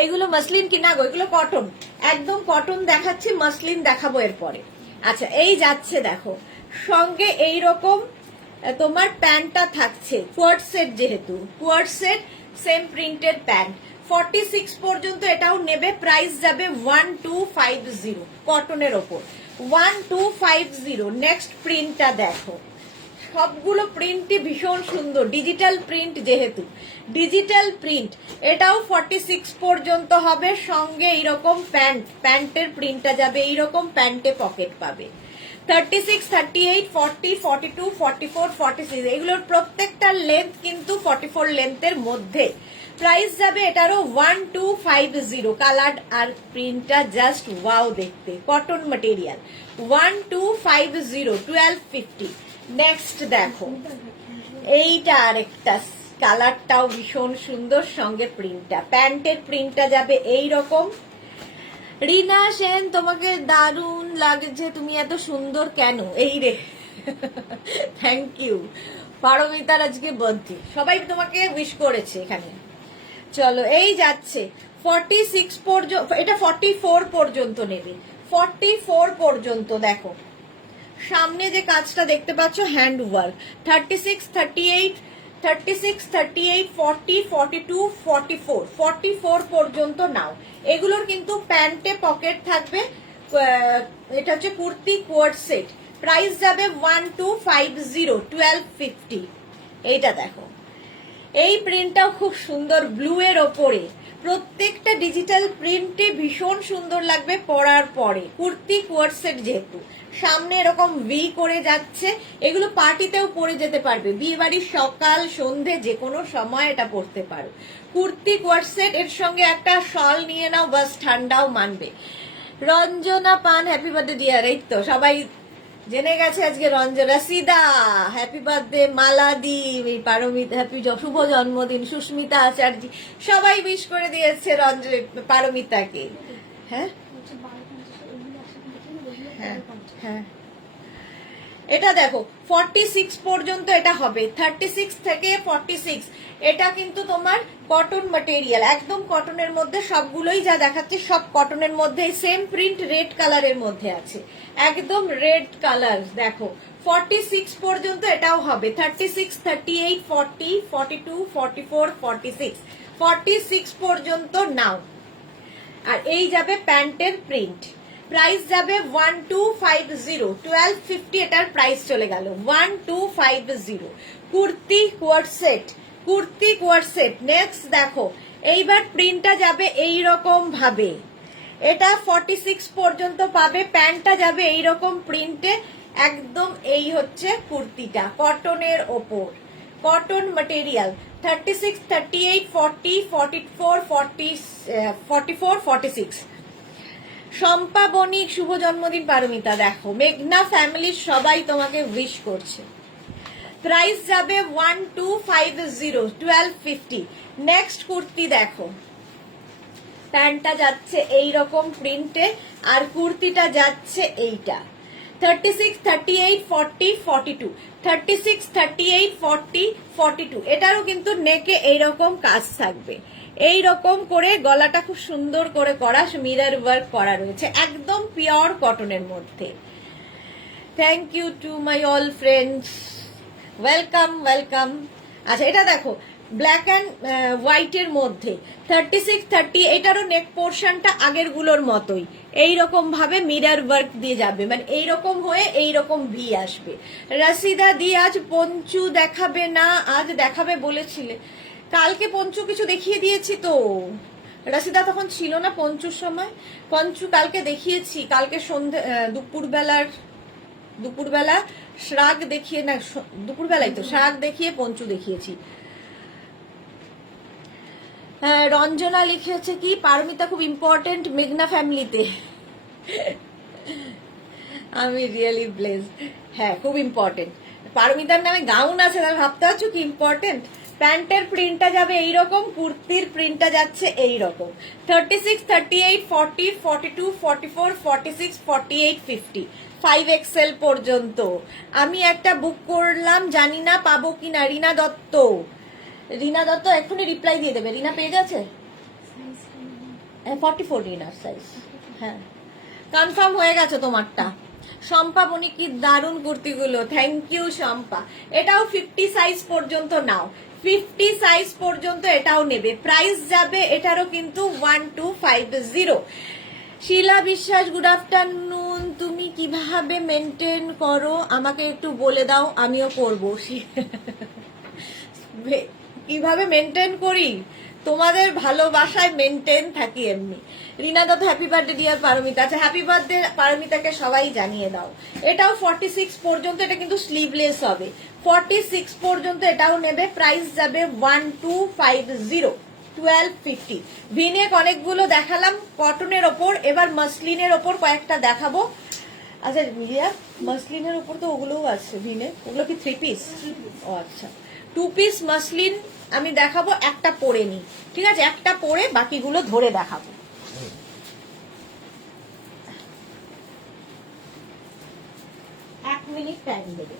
এইগুলো মসলিন কিনা গো, এগুলো কটন, একদম কটন দেখাচ্ছি, মসলিন দেখাবো এরপরে। আচ্ছা, এই যাচ্ছে দেখো, সঙ্গে এইরকম তোমার প্যান্টটা থাকছে, কোয়ার্ড সেট, যেহেতু কোয়ার্ড সেট, সেম প্রিন্টেড প্যান্ট। 46 পর্যন্ত এটাও নেবে। প্রাইস যাবে 1250, কটনের ওপর 1250। নেক্সট প্রিন্টটা দেখো, সবগুলো প্রিন্টই ভীষণ সুন্দর, ডিজিটাল প্রিন্ট, যেহেতু ডিজিটাল প্রিন্ট। এটাও 46 পর্যন্ত হবে। সঙ্গে এইরকম প্যান্ট, প্যান্টের প্রিন্টটা যাবে এইরকম, প্যান্টে পকেট পাবে। 36, 38, 40, 42, 44, 46, এগুলোর প্রত্যেকটার লেন্থ কিন্তু 44 লেন্থের মধ্যে। প্রাইস যাবে এটারও 1250। কালার আর প্রিন্টটা জাস্ট ওয়াও দেখতে, কটন ম্যাটেরিয়াল। 1250, 1250। নেক্সট দেখো, এইটা আরেকটা কালারটাও ভীষণ সুন্দর, সঙ্গে প্রিন্টটা, প্যান্টের প্রিন্টটা যাবে এইরকম। রিনা সেন, তোমাকে দারুণ লাগছে, তুমি এত সুন্দর কেন? এই রে, থ্যাংক ইউ। পারমিতার আজকে বার্থডে, সবাই তোমাকে উইশ করেছে এখানে। চলো, এই যাচ্ছে 46 পর্যন্ত, এটা 44 পর্যন্ত নেবে, 44 পর্যন্ত। দেখো সামনে যে কাজটা দেখতে পাচ্ছ হ্যান্ড ওয়ার্ক, 36, 38, 36, 38, 40, 42, 44, 44 পর্যন্ত নাও। এগুলোর কিন্তু প্যান্টে পকেট থাকবে। এটা হচ্ছে কুর্তি কোয়ার্ড সেট, প্রাইস যাবে 1250, 1250। এইটা দেখো, এই প্রিন্টটাও খুব সুন্দর, ব্লু এর ওপরে প্রত্যেকটা ডিজিটাল প্রিন্টে ভীষণ সুন্দর লাগবে পরার পরে। কুর্তি কোয়ার্ড সেট যেহেতু, সামনে এরকম ভি করে যাচ্ছে, এগুলো পার্টিতেও পরে যেতে পারবে, বিয়ে বাড়ির সকাল সন্ধে যে কোনো সময় এটা পরতে পারো। কুর্তি কোয়ার্ড সেট, এর সঙ্গে একটা শল নিয়ে নাও, বাস ঠান্ডাও মানবে। রঞ্জনা পান হ্যাপি বার্থডে ডিয়ার, এই তো সবাই জেনে গেছে আজকে রসিদা হ্যাপি বার্থডে, মালাদি, পারমিতা হ্যাপি শুভ জন্মদিন, সুস্মিতা আচার্য সবাই উইশ করে দিয়েছে পারমিতাকে। হ্যাঁ হ্যাঁ হ্যাঁ, এটা দেখো 46 পর্যন্ত এটা হবে, 36 থেকে 46। এটা কিন্তু তোমার কটন ম্যাটেরিয়াল, একদম কটনের মধ্যে, সবগুলোই যা দেখাচ্ছে সব কটনের মধ্যে। সেম প্রিন্ট রেড কালারের মধ্যে আছে, একদম রেড কালার। দেখো 46 পর্যন্ত এটাও হবে, 36, 38, 40, 42, 44, 46, 46 পর্যন্ত নাও। আর এই যাবে প্যান্টের প্রিন্ট, প্রাইস যাবে 1250, 1250 এটার প্রাইস চলে গেল 1250। Kurti coord set, kurti coord set. Next দেখো, এইবার প্রিন্টটা যাবে এই রকম ভাবে, এটা 46 পর্যন্ত পাবে, প্যান্টটা যাবে এই রকম প্রিন্টে, একদম এই হচ্ছে কুর্তিটা কটনের ওপর, কটন ম্যাটেরিয়াল। 36, 38, 40, 44, 44, 46। শম্পা বণিক শুভ জন্মদিন পারমিতা। দেখো মেঘনা ফ্যামিলির সবাই তোমাকে উইশ করছে। প্রাইস যাবে 1250, 1250। নেক্সট কুর্তি দেখো, প্যান্টটা যাচ্ছে এই রকম প্রিন্টে, আর কুর্তিটা যাচ্ছে এইটা 36, 38, 40, 42, 36, 38, 40, 42। এটারও কিন্তু নেকে এইরকম কাজ থাকবে, এই রকম করে গলাটা খুব সুন্দর করে করা, মিরর ওয়ার্ক করা রয়েছে, একদম পিওর কটনের মধ্যে। Thank you to my all friends, welcome welcome. আচ্ছা এটা দেখো ব্ল্যাক অ্যান্ড হোয়াইটের মধ্যে 36, 30, এটারও নেক পোর্শনটা আগের গুলোর মতোই এইরকম ভাবে মিরর ওয়ার্ক দিয়ে যাবে, মানে এইরকম হয়ে এইরকম ভি আসবে। রসিদা দি আজ পঞ্চু দেখাবে না? আজ দেখাবে বলেছিলে, কালকে পঞ্চু কিছু দেখিয়ে দিয়েছি তো, রসিদা তখন ছিল না পঞ্চুর সময়। পঞ্চু কালকে দেখিয়েছি, কালকে সন্ধ্যে দুপুরবেলা শ্রাগ দেখিয়ে, না দুপুরবেলায় তো শ্রাগ দেখিয়ে পঞ্চু দেখিয়েছি। রঞ্জনা লিখেছে কি, পারমিতা খুব ইম্পর্টেন্ট মেঘনা ফ্যামিলিতে। আমি রিয়েলি ব্লেসড, হ্যাঁ খুব ইম্পর্টেন্ট। পারমিতার নামে গাউন আছে, তাহলে ভাবতে পারছো কি ইম্পর্টেন্ট। প্যান্টের প্রিন্টটা যাবে এইরকম, কুর্তির প্রিন্টটা যাচ্ছে এইরকম। 36, 38, 40, 42, 44, 46, 48, 50, 5XL পর্যন্ত। আমি একটা বুক করলাম, জানি না পাবো কিনা। রিনা দত্ত, রিনা দত্ত এক্ষুনি রিপ্লাই দিয়ে দেবে। রিনা পেয়ে গেছে 44 রিনার সাইজ, হ্যাঁ কনফার্ম হয়ে গেছে তোমারটা। শম্পা বণিক কি দারুণ কুর্তিগুলো, থ্যাংক ইউ শম্পা। এটাও 50 সাইজ পর্যন্ত নাও, 50 সাইজ পর্যন্ত এটাও নেবে, প্রাইস যাবে এটারও কিন্তু 1250। শিলা বিশ্বাস গুড আফটারনুন, তুমি কিভাবে মেনটেন করো আমাকে একটু বলে দাও, আমিও করবো। কিভাবে মেনটেন করি, তোমাদের ভালোবাসায় মেনটেন থাকি এমনি। Rina Dutta happy birthday dear Paramita. আচ্ছা হ্যাপি বার্থডে পারমিতাকে সবাই জানিয়ে দাও। এটাও 46 পর্যন্ত, এটা কিন্তু স্লিভলেস হবে, 46 পর্যন্ত এটাও নেবে, প্রাইস যাবে 1250, 1250। ভিনেক অনেকগুলো দেখালাম কটনের ওপর, এবার মাসলিনের ওপর কয়েকটা দেখাবো। আচ্ছা মিলিয়া, মাসলিনের ওপর তো ওগুলোও আছে ভিনেক, ওগুলো কি 3 পিস? ও আচ্ছা, 2 পিস মাসলিন আমি দেখাবো, একটা পরে নি, ঠিক আছে, একটা পরে বাকিগুলো ধরে দেখাবো। এক মিনিট টাইম দেবে।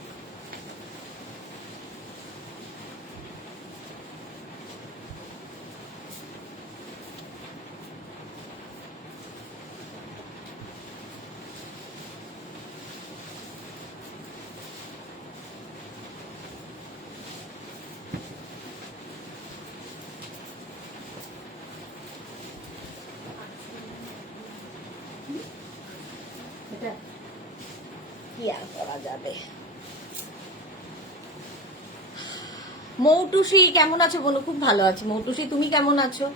এটা কি আর করা যাবে। মৌটুসি কেমন আছো বলো? খুব ভালো আছে মৌটুসি, তুমি কেমন আছো?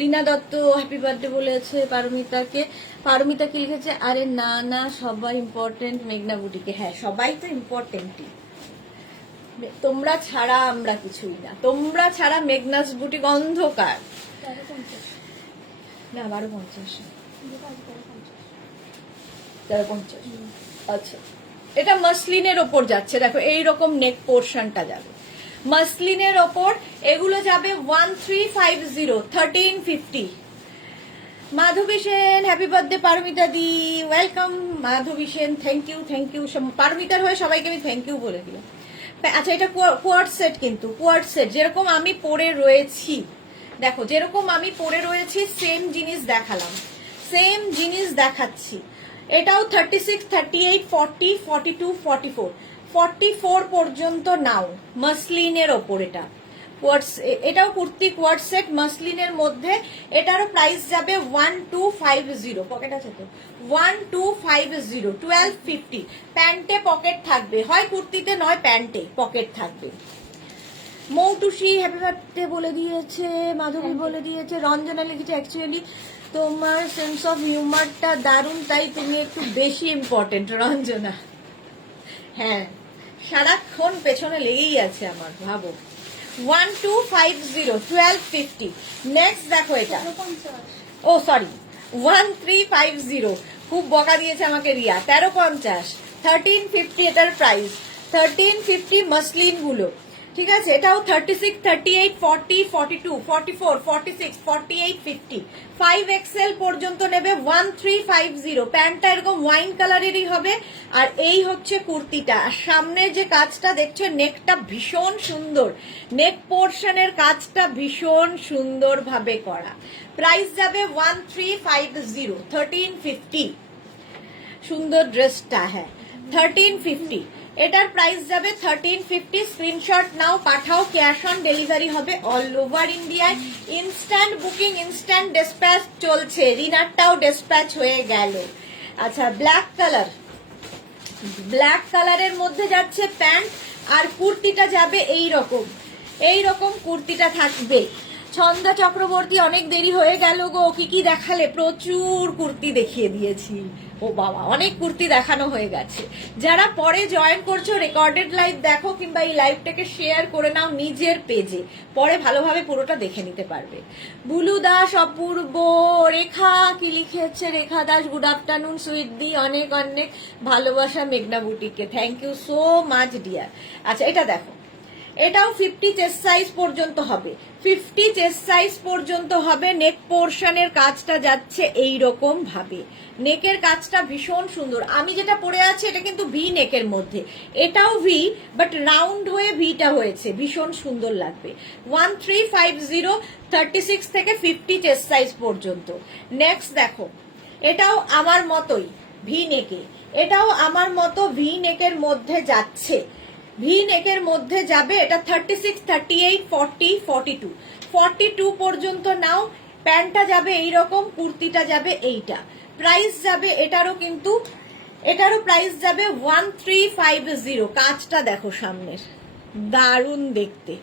রিনা দত্ত হ্যাপি বার্থডে বলেছে পারমিতাকে। পারমিতা কি লিখেছে? আরে না না, সবাই ইম্পর্টেন্ট মেঘনা বুটিকে। হ্যাঁ, সবাই তো ইম্পর্টেন্টই, তোমরা ছাড়া আমরা কিছুই না, তোমরা ছাড়া মেঘনাস বুটিক অন্ধকার। না 12:50, 13:50। আচ্ছা, এটা মাসলিনের ওপর যাচ্ছে, দেখো এইরকম নেক পোর্শনটা যাবে মাসলিনের ওপর, এগুলো যাবে 1350, 1350। মাধবী সেন হ্যাপি বার্থডে পারমিতা দি, welcome Madhabi Sen, thank you thank you. পারমিতার হয়ে সবাইকে আমি থ্যাংক ইউ বলে দিলাম। আচ্ছা, এটা কোয়ার্ট সেট, কিন্তু কোয়ার্ট সেট যেরকম আমি পরে রয়েছি, দেখো যেরকম আমি পরে রয়েছি সেম জিনিস দেখালাম, সেম জিনিস দেখাচ্ছি। এটাও 36, 38, 40, 42, 44, 44 পর্যন্ত নাও মাসলিনের ওপর। এটাও কুর্তি কোয়ার্ট সেট মাসলিনের মধ্যে, এটারও প্রাইস যাবে 1250। পকেট আছে তো? 1250, 1250। প্যান্টে পকেট থাকবে, হয় কুর্তিতে নয় প্যান্টে পকেট থাকবে। মৌটুসি হ্যাপি বার্থডে বলে দিয়েছে, মাধবী বলে দিয়েছে, রঞ্জনা লিখেছে অ্যাকচুয়ালি তোমার সেন্স অফ হিউমারটা দারুণ, তাই তুমি একটু বেশি ইম্পর্টেন্ট রঞ্জনা। হ্যাঁ, সারাক্ষণ পেছনে লেগেই আছে আমার, ভাবো। 1250, 1250। নেক্সট দেখো এটা, ও সরি 1350, খুব বকা দিয়েছে আমাকে রিয়া। 1350, 1350 এটার প্রাইস, 1350 মাসলিন গুলো, ঠিক আছে। এটাও 36, 38, 40, 42, 44, 46, 48, 50, 5XL পর্যন্ত নেবে 1350। প্যান্টটা এরকম ওয়াইন কালারেরই হবে, আর এই হচ্ছে কুর্তিটা। আর সামনে যে কাজটা দেখছো, নেকটা ভীষণ সুন্দর, নেক পোর্শনের কাজটা ভীষণ সুন্দর ভাবে করা। প্রাইস যাবে 1350, 1350। সুন্দর ড্রেসটা, হ্যাঁ 1350। এটার প্রাইস যাবে 1350। স্ক্রিনশট নাও, পাঠাও, ক্যাশ অন ডেলিভারি হবে অল ওভার ইন্ডিয়ায়। ইনস্ট্যান্ট বুকিং, ইনস্ট্যান্ট ডেসপ্যাচ চলছে, রিনারটাও ডেসপ্যাচ হয়ে গেল। আচ্ছা, ব্ল্যাক কালার, ব্ল্যাক কালারের মধ্যে যাচ্ছে প্যান্ট, আর কুর্তিটা যাবে এই রকম কুর্তিটা থাকবে। ছন্দা চক্রবর্তী অনেক দেরি হয়ে গেল গো, কি কি দেখালে? প্রচুর কুর্তি দেখিয়ে দিয়েছি, ও বাবা অনেক কুর্তি দেখানো হয়ে গেছে। যারা পরে জয়েন করছো, রেকর্ডেড লাইভ দেখো, কিংবা এই লাইভটাকে শেয়ার করে নাও নিজের পেজে, পরে ভালোভাবে পুরোটা দেখে নিতে পারবে। বুলু দাস, অপূর্ব, রেখা কি লিখেছে? Rekha Das good afternoon sweet দি, অনেক অনেক ভালোবাসা মেঘনা বুটিককে, thank you so much dear. আচ্ছা, এটা দেখো, এটাও 50 চেস্ট সাইজ পর্যন্ত হবে, 50 চেস্ট সাইজ পর্যন্ত হবে। নেক পোর্শনের কাজটা যাচ্ছে এই রকম ভাবে, নেকের কাজটা ভীষণ সুন্দর। আমি যেটা পরে আছি এটা কিন্তু ভি নেকের মধ্যে, এটাও ভি বাট রাউন্ড হয়ে ভিটা হয়েছে, ভীষণ সুন্দর লাগবে। 1350, 36 থেকে 50 চেস্ট সাইজ পর্যন্ত। নেক্সট দেখো, এটাও আমার মতোই ভি নেকে, এটাও আমার মতো ভি নেকের মধ্যে যাচ্ছে, ভি নেকের মধ্যে যাবে। এটা 36, 38, 40, 42, 42 পর্যন্ত নাও। প্যান্টটা যাবে এইরকম, কুর্তিটা যাবে এইটা। প্রাইস যাবে এটারও প্রাইস যাবে 1350। কাজটা দেখো সামনের, দারুণ দেখতে।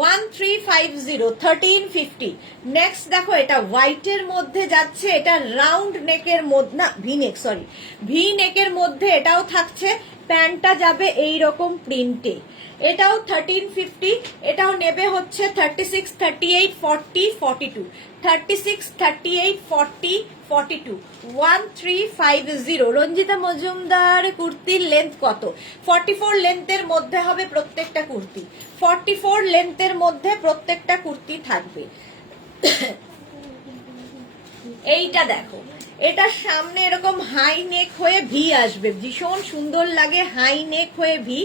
1350, 1350। নেক্সট দেখো, এটা হোয়াইটের মধ্যে যাচ্ছে, এটা রাউন্ড নেকের মধ্যে, না ভি নেক, সরি ভি নেকের মধ্যে এটাও থাকছে। প্যান্টটা যাবে এইরকম প্রিন্টে, এটাও 1350। এটাও নেবে হচ্ছে 36, 38, 40, 42, 36, 38, 40, 42, 1350। রঞ্জিতা মজুমদার, কুর্তির লেন্থ কত? 44 লেন্থের মধ্যে হবে প্রত্যেকটা কুর্তি, 44 লেন্থের মধ্যে প্রত্যেকটা কুর্তি থাকবে। এইটা দেখো, এটা সামনে এরকম হাই নেক হয়ে ভি আসবে, ভীষণ সুন্দর লাগে, হাই নেক হয়ে ভি।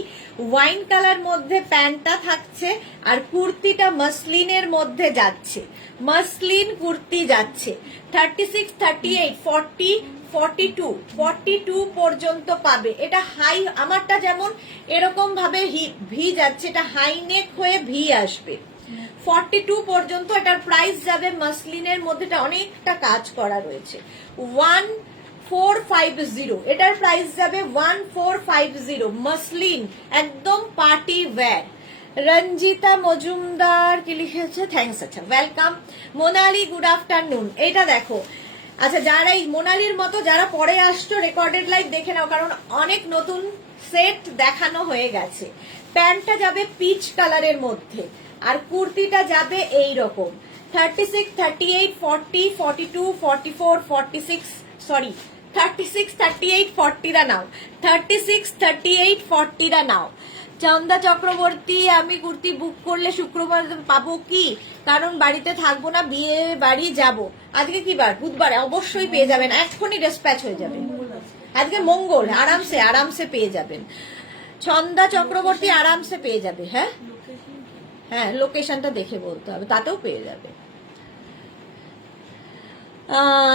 ওয়াইন কালার মধ্যে প্যান্টটা থাকছে, আর কুর্তিটা মাসলিনের মধ্যে যাচ্ছে, মাসলিন কুর্তি যাচ্ছে। 36, 38, 40, 42, 42 পর্যন্ত পাবে। এটা হাই, আমারটা যেমন এরকম ভাবে ভি যাচ্ছে, এটা হাই নেক হয়ে ভি আসবে 42 পর্যন্ত। এটার প্রাইস যাবে মাসলিনের মধ্যে, অনেকটা কাজ করা রয়েছে, 1450, এটার প্রাইস যাবে 1450, মসলিন, একদম পার্টি ওয়্যার। রঞ্জিতা মজুমদার কি লিখেছে, থ্যাংকস, আচ্ছা ওয়েলকাম। Monali good afternoon. এটা দেখো, আচ্ছা যারা এই মোনালির মতো যারা পরে আসছো রেকর্ডেড লাইভ দেখে নাও, কারণ অনেক নতুন সেট দেখানো হয়ে গেছে। প্যান্টটা যাবে পিচ কালারের মধ্যে আর কুর্তিটা যাবে এই রকম 36, 38, 40, 42, 44, 46, সরি 36, 38, 40 নাও, 36, 38, 40 নাও। চন্দা চক্রবর্তী, আমি কুর্তি বুক করলে শুক্রবার পাবো কি? কারণ বাড়িতে থাকবো না, বিয়ে বাড়ি যাব। আজকে কি বার? বুধবার, অবশ্যই পেয়ে যাবেন, এক্ষুনি ডিসপ্যাচ হয়ে যাবে। আজকে মঙ্গল, আরামসে আরামসে পেয়ে যাবেন। ছন্দা চক্রবর্তী আরামসে পেয়ে যাবে। হ্যাঁ হ্যাঁ, লোকেশনটা দেখে বলতে হবে, তাতেও পেয়ে যাবে।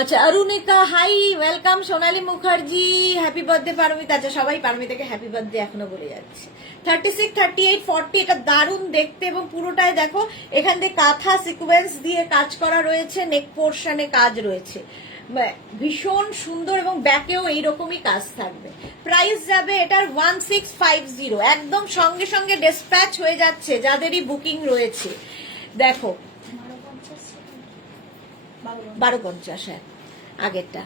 আচ্ছা অরুণিকা হাই, ওয়েলকাম। সোনালী মুখার্জি হ্যাপি বার্থডে পারমিতা। আচ্ছা সবাই পারমিতাকে হ্যাপি বার্থডে এখনো বলে যাচ্ছে। 36, 38, 40, এটা দারুণ দেখতে এবং পুরোটাই দেখো এখান থেকে কাঁথা সিকোয়েন্স দিয়ে কাজ করা রয়েছে, নেক পোর্শনে কাজ রয়েছে, ভীষণ সুন্দর এবং ব্যাকেও এইরকমই কাজ থাকবে। প্রাইস যাবে এটার 1650, একদম সঙ্গে সঙ্গে ডিসপ্যাচ হয়ে যাচ্ছে যাদেরই বুকিং রয়েছে। দেখো 1250, হ্যাঁ আগেরটা।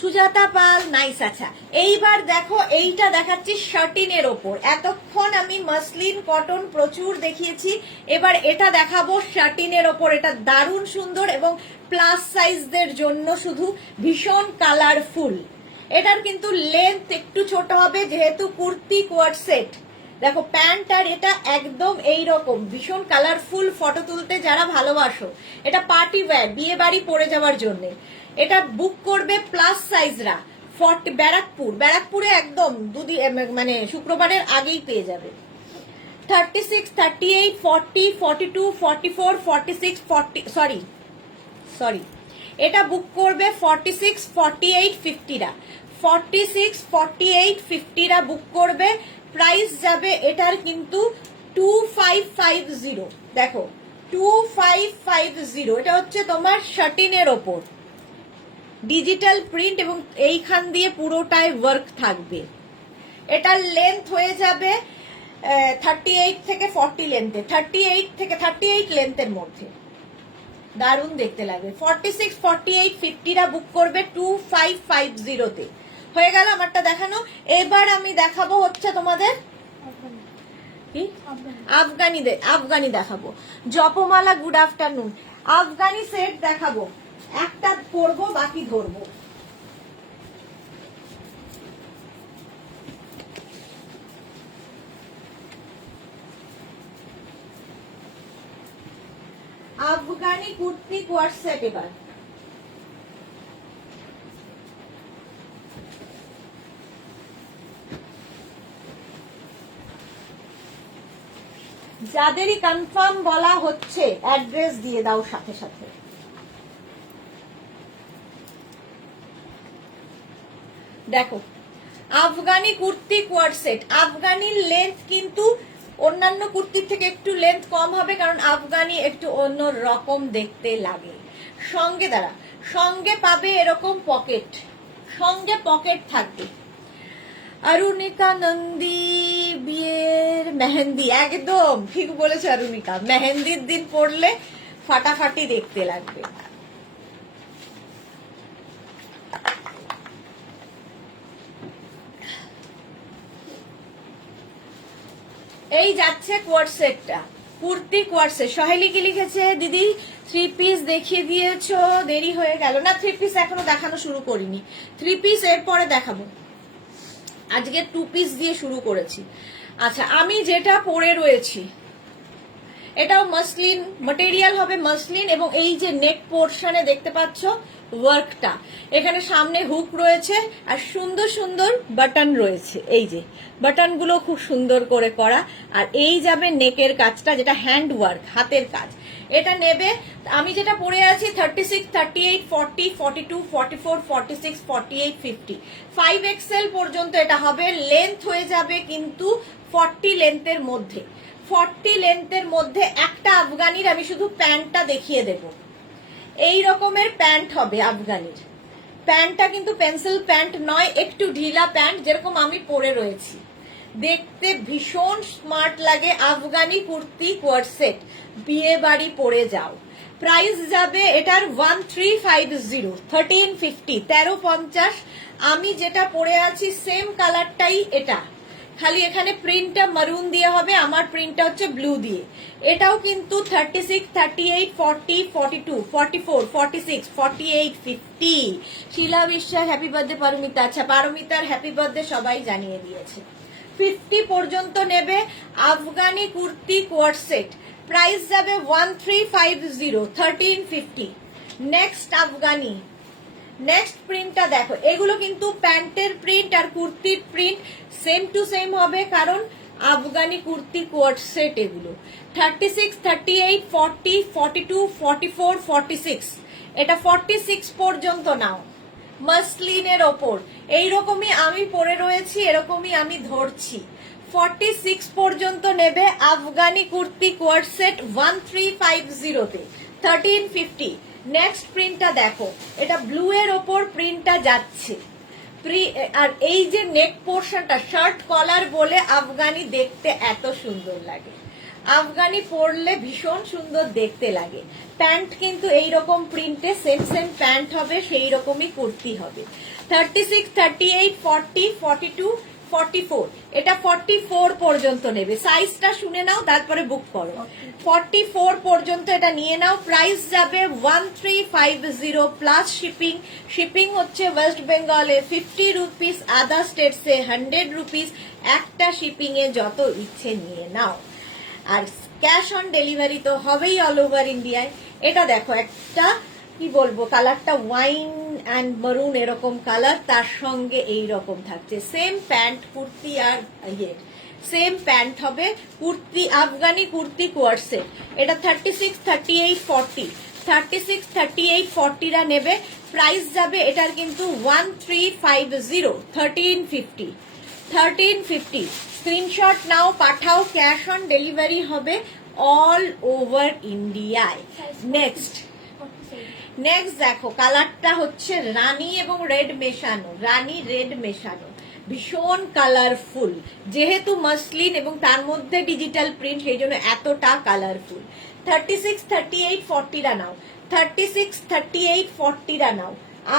সুজাতা পাল, নাইস। আচ্ছা এইবার দেখো, এইটা দেখাচ্ছি শার্টিনের ওপর। এতক্ষণ আমি মসলিন কটন প্রচুর দেখিয়েছি, এবার এটা দেখাবো শার্টিনের ওপর। এটা দারুণ সুন্দর এবং প্লাস সাইজদের জন্য শুধু, ভীষণ কালারফুল। এটার কিন্তু লেন্থ একটু ছোট হবে যেহেতু কুর্তি কোয়ার্ড সেট। দেখো প্যান্ট আর এটা একদম এইরকম ভীষণ কালারফুল, ফটো তুলতে যারা ভালোবাসো, এটা পার্টি ওয়্যার, বিয়ে বাড়ি পরে যাওয়ার জন্য। এটা বুক করবে প্লাস সাইজরা 40, ব্যারাকপুরে একদম মানে শুক্রবারের আগেই পেয়ে যাবে। 36, 38, 40, 42, 44, 46, 40, সরি এটা বুক করবে 46, 48, 50রা, 46, 48, 50রা বুক করবে। প্রাইস যাবে এটার কিন্তু 2550। দেখো 2550, এটা হচ্ছে তোমার শার্টিনের ওপর ডিজিটাল প্রিন্ট এবং এইখান দিয়ে পুরোটাই ওয়ার্ক থাকবে। এটার লেন্থ হয়ে যাবে 38 থেকে 40 লেন্থে, 38 লেন্থের মধ্যে, দারুণ দেখতে লাগবে। 46, 48, 50রা বুক করবে 2550-তে। হয়ে গেল আমারটা দেখানো। এবার আমি দেখাবো হচ্ছে তোমাদের আফগানি দেখাবো। জপমালা গুড আফটারনুন। আফগানি সেট দেখাবো, একটা পরবো বাকি ধরবো। Afghani kurti coord set. এবার যাদেরই কনফার্ম বলা হচ্ছে অ্যাড্রেস দিয়ে দাও সাথে সাথে। দেখো Afghani kurti coord set. আফগানির length কিন্তু অন্যান্য কুর্তির থেকে একটু লেন্থ কম হবে, কারণ আফগানি একটু অন্য রকম দেখতে লাগে। সঙ্গে পাবে এরকম পকেট, সঙ্গে পকেট থাকবে। অরুণিকা নন্দী বিয়ের মেহেন্দি, একদম ঠিক বলেছে অরুণিকা, মেহেন্দির দিন পরলে ফাটাফাটি দেখতে লাগবে। এই যাচ্ছে কোয়ার্ড সেটটা, কুর্তি কোয়ার্ড সেট। সহেলি কি লিখেছে, দিদি 3 পিস দেখিয়ে দিয়েছো, দেরি হয়ে গেল। না 3 পিস এখনো দেখানো শুরু করিনি, 3 পিস এরপরে দেখাবো। আজকে 2 পিস দিয়ে শুরু করেছি। আচ্ছা আমি যেটা পরে রয়েছি এটাও মসলিন ম্যাটেরিয়াল হবে, মসলিন, এবং এই যে নেক পোর্শনে দেখতে পাচ্ছ ওয়ার্কটা, এখানে সামনে হুক রয়েছে আর সুন্দর সুন্দর বাটন রয়েছে। এই যে বাটনগুলো খুব সুন্দর করে করা, আর এই যাবে নেকের কাজটা যেটা হ্যান্ড ওয়ার্ক, হাতের কাজ। এটা নেবে, আমি যেটা পরে আছি 36, 38, 40, 42, 44, 46, 48, 50, 5XL পর্যন্ত এটা হবে। লেন্থ হয়ে যাবে কিন্তু 40 লেন্থের মধ্যে। 40 লেন্থের মধ্যে একটা আফগানির আমি শুধু প্যান্টটা দেখিয়ে দেব। এই রকমের প্যান্ট হবে আফগানির, প্যান্টটা কিন্তু পেন্সিল প্যান্ট নয়, একটু ঢিলা প্যান্ট, যেরকম আমি পরে রয়েছি। দেখতে ভীষণ স্মার্ট লাগে। আফগানি কুর্তি কোয়ার্ড সেট, বিয়ে বাড়ি পরে যাও। প্রাইস যাবে এটার 1350, 1350, 1350। আমি যেটা পরে আছি সেম কালারটাই এটা, খালি এখানে প্রিন্টটা মারুন দিয়ে হবে, আমার প্রিন্টটা হচ্ছে ব্লু দিয়ে। এটাও কিন্তু 36, 38, 40, 42, 44, 46, 48, 50। শিলা বিশ্বাস হ্যাপি বার্থডে পারমিতা। আচ্ছা, পারমিতার হ্যাপি বার্থডে সবাই জানিয়ে দিয়েছে। 50 পর্যন্ত নেবে Afghani kurti coord set, price যাবে 1350, 1350। নেক্সট আফগানি, নেক্সট প্রিন্টটা দেখো। এগুলো কিন্তু প্যান্টের প্রিন্ট আর কুর্তির প্রিন্ট সেম টু সেম হবে, কারণ আফগানি কুর্তি কোয়ার্ড সেট এগুলো। 36, 38, 40, 42, 44, 46, এটা 46 পর্যন্ত নাও। মাসলিনের ওপর এইরকমই আমি পরে রয়েছি, এরকমই আমি ধরছি। 46 পর্যন্ত নেবে আফগানি কুর্তি কোয়ার্ড সেট 1350 তে, 1350। নেক্সট প্রিন্টটা দেখো, এটা ব্লু এর ওপর প্রিন্টটা যাচ্ছে। আর এই যে নেক পোর্শনটা শার্ট কলার বলে আফগানি দেখতে এত সুন্দর লাগে। আফগানি পরলে ভীষণ সুন্দর দেখতে লাগে। প্যান্ট কিন্তু এইরকম প্রিন্টে সেম সেম প্যান্ট হবে, সেই রকমই কুর্তি হবে। 36, 38, 40, 42, 44, এটা 44 পর্যন্ত নেবে। সাইজটা শুনে নাও, তারপরে বুক করো। 44 পর্যন্ত এটা নিয়ে নাও। প্রাইস যাবে 1350 প্লাস শিপিং। শিপিং হচ্ছে ওয়েস্ট বেঙ্গলে 50 রুপিস, আদার স্টেটসে 100 রুপিস। একটা শিপিং এ যত ইচ্ছে নিয়ে নাও, আর ক্যাশ অন ডেলিভারি তো হবেই অল ওভার ইন্ডিয়ায়। এটা দেখো, একটা কি বলবো, কালারটা ওয়াইন অ্যান্ড মারুন এরকম কালার, তার সঙ্গে এই রকম থাকছে সেম প্যান্ট কুর্তি, আর সেম প্যান্ট হবে। কুর্তি আফগানি কুর্তি কোয়ার্ড সেট, এটা 36, 38, 40, 36, 38, 40রা নেবে। প্রাইস যাবে এটার কিন্তু 1350, 1350, 1350। স্ক্রিনশট নাও, পাঠাও, ক্যাশ অন ডেলিভারি হবে অল ওভার ইন্ডিয়ায়। নেক্সট দেখো, কালারটা হচ্ছে রানী এবং রেড মেশানো, রানী রেড মেশানো, ভীষণ কালারফুল। যেহেতু মাসলিন এবং তার মধ্যে ডিজিটাল প্রিন্ট, সেই জন্য এতটা কালারফুল। 36, 38, 40রা নাও, 36, 38, 40রা নাও।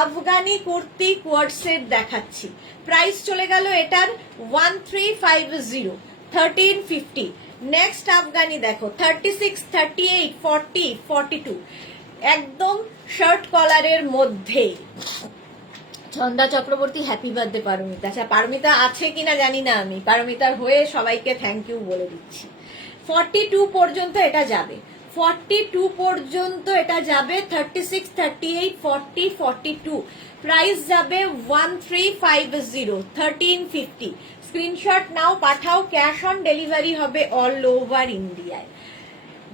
আফগানি কুর্তি কোয়ার্ড সেট দেখাচ্ছি, প্রাইস চলে গেল এটার 1350, 1350। নেক্সট আফগানি দেখো, 36, 38, 40, 42, একদম শার্ট কলারের মধ্যে। Chhanda Chakraborty happy birthday Paromita. আচ্ছা, পারমিতা আছে কিনা জানি না, আমি পারমিতার হয়ে সবাইকে থ্যাংক ইউ বলে দিচ্ছি। 42 পর্যন্ত এটা যাবে, 42 পর্যন্ত এটা যাবে। 36, 38, 40, 42, প্রাইস যাবে 1350, 1350। স্ক্রিনশট নাও, পাঠাও, ক্যাশ অন ডেলিভারি হবে অল ওভার ইন্ডিয়ায়।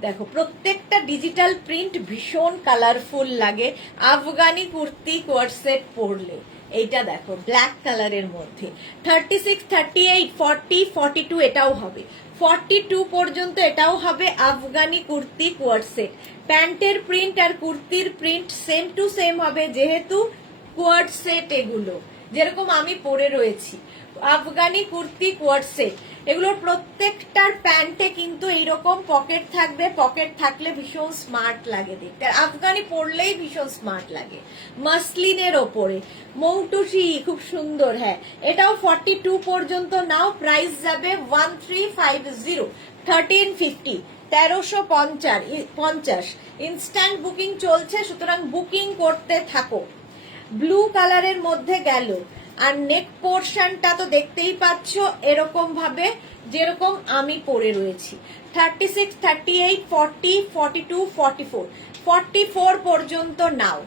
দেখো, প্রত্যেকটা ডিজিটাল প্রিন্ট ভীষণ কালারফুল লাগে আফগানি কুর্তি কোয়ার্ড সেট পরলে। এইটা দেখো ব্ল্যাক কালারের মধ্যে। 36, 38, 40, 42 এটাও হবে। 42 পর্যন্ত এটাও হবে আফগানি কুর্তি কোয়ার্ড সেট। প্যান্টের প্রিন্ট আর কুর্তির প্রিন্ট সেম টু সেম হবে, যেহেতু কোয়ার্ড সেট এগুলো, যেরকম আমি পরে রয়েছি। আফগানি কুর্তি কোয়ার্ড সেট, এগুলোর প্রত্যেকটার প্যান্টে কিন্তু এইরকম পকেট থাকবে। পকেট থাকলে ভীষণ স্মার্ট লাগে দেখতে, আর আফগানি পরলেই ভীষণ স্মার্ট লাগে। মাসলিনের ওপরে মৌটুসি, খুব সুন্দর। হ্যাঁ, এটাও 42 পর্যন্ত নাও। প্রাইস যাবে 1350, 1350, 1350। ইনস্ট্যান্ট বুকিং চলছে, সুতরাং বুকিং করতে থাকো। ব্লু কালারের মধ্যে গেল, আর নেক পোর্শনটা তো দেখতেই পাচ্ছ এরকম ভাবে, যেরকম আমি পরে রয়েছি। 36, 38, 40, 42, 44, 44 পর্যন্ত নাও।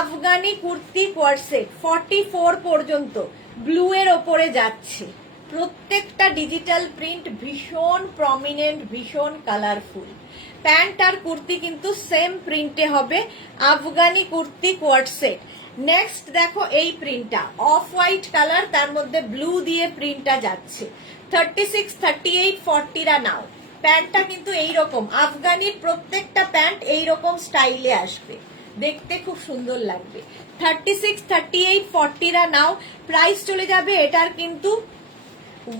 আফগানি কুর্তি কোয়ার্ড সেট 44 পর্যন্ত ব্লু এর ওপরে যাচ্ছে। প্রত্যেকটা ডিজিটাল প্রিন্ট ভীষণ প্রমিনেন্ট, ভীষণ কালারফুল। প্যান্ট আর কুর্তি কিন্তু সেম প্রিন্টে হবে। Afghani kurti coord set. Next দেখো, এই প্রিন্টটা অফ হোয়াইট কালার, তার মধ্যে ব্লু দিয়ে প্রিন্টটা যাচ্ছে। 36, 38, 40রা নাও। প্যান্টটা কিন্তু এইরকম, আফগানির প্রত্যেকটা প্যান্ট এইরকম স্টাইলে আসবে। দেখতে খুব সুন্দর লাগবে। 36, 38, 40রা নাও, প্রাইস চলে যাবে এটার কিন্তু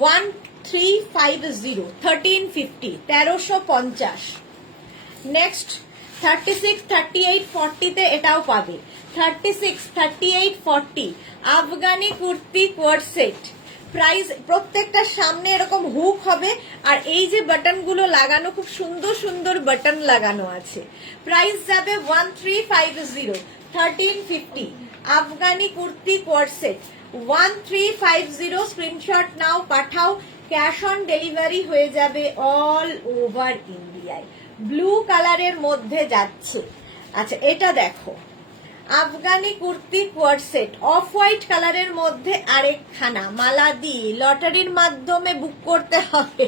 1350, 1350, 1350। নেক্সট 36, 38, 40তে এটাও পাবে। 36, 38, 40 Afghani kurti coord set. Price প্রত্যেকটার সামনে এরকম হুক হবে, আর এই যে বাটন গুলো লাগানো, খুব সুন্দর সুন্দর বাটন লাগানো আছে। প্রাইস যাবে 1350, 1350 Afghani kurti coord set 1350। Screenshot নাও, পাঠাও। ক্যাশ অন ডেলিভারি হয়ে যাবে অল ওভার ইন্ডিয়ায়। ব্লু কালারের মধ্যে যাচ্ছে। আচ্ছা, এটা দেখো, Afghani kurti coord set off white কালারের মধ্যে আরেকখানা। মালাদি, লটারির মাধ্যমে বুক করতে হবে।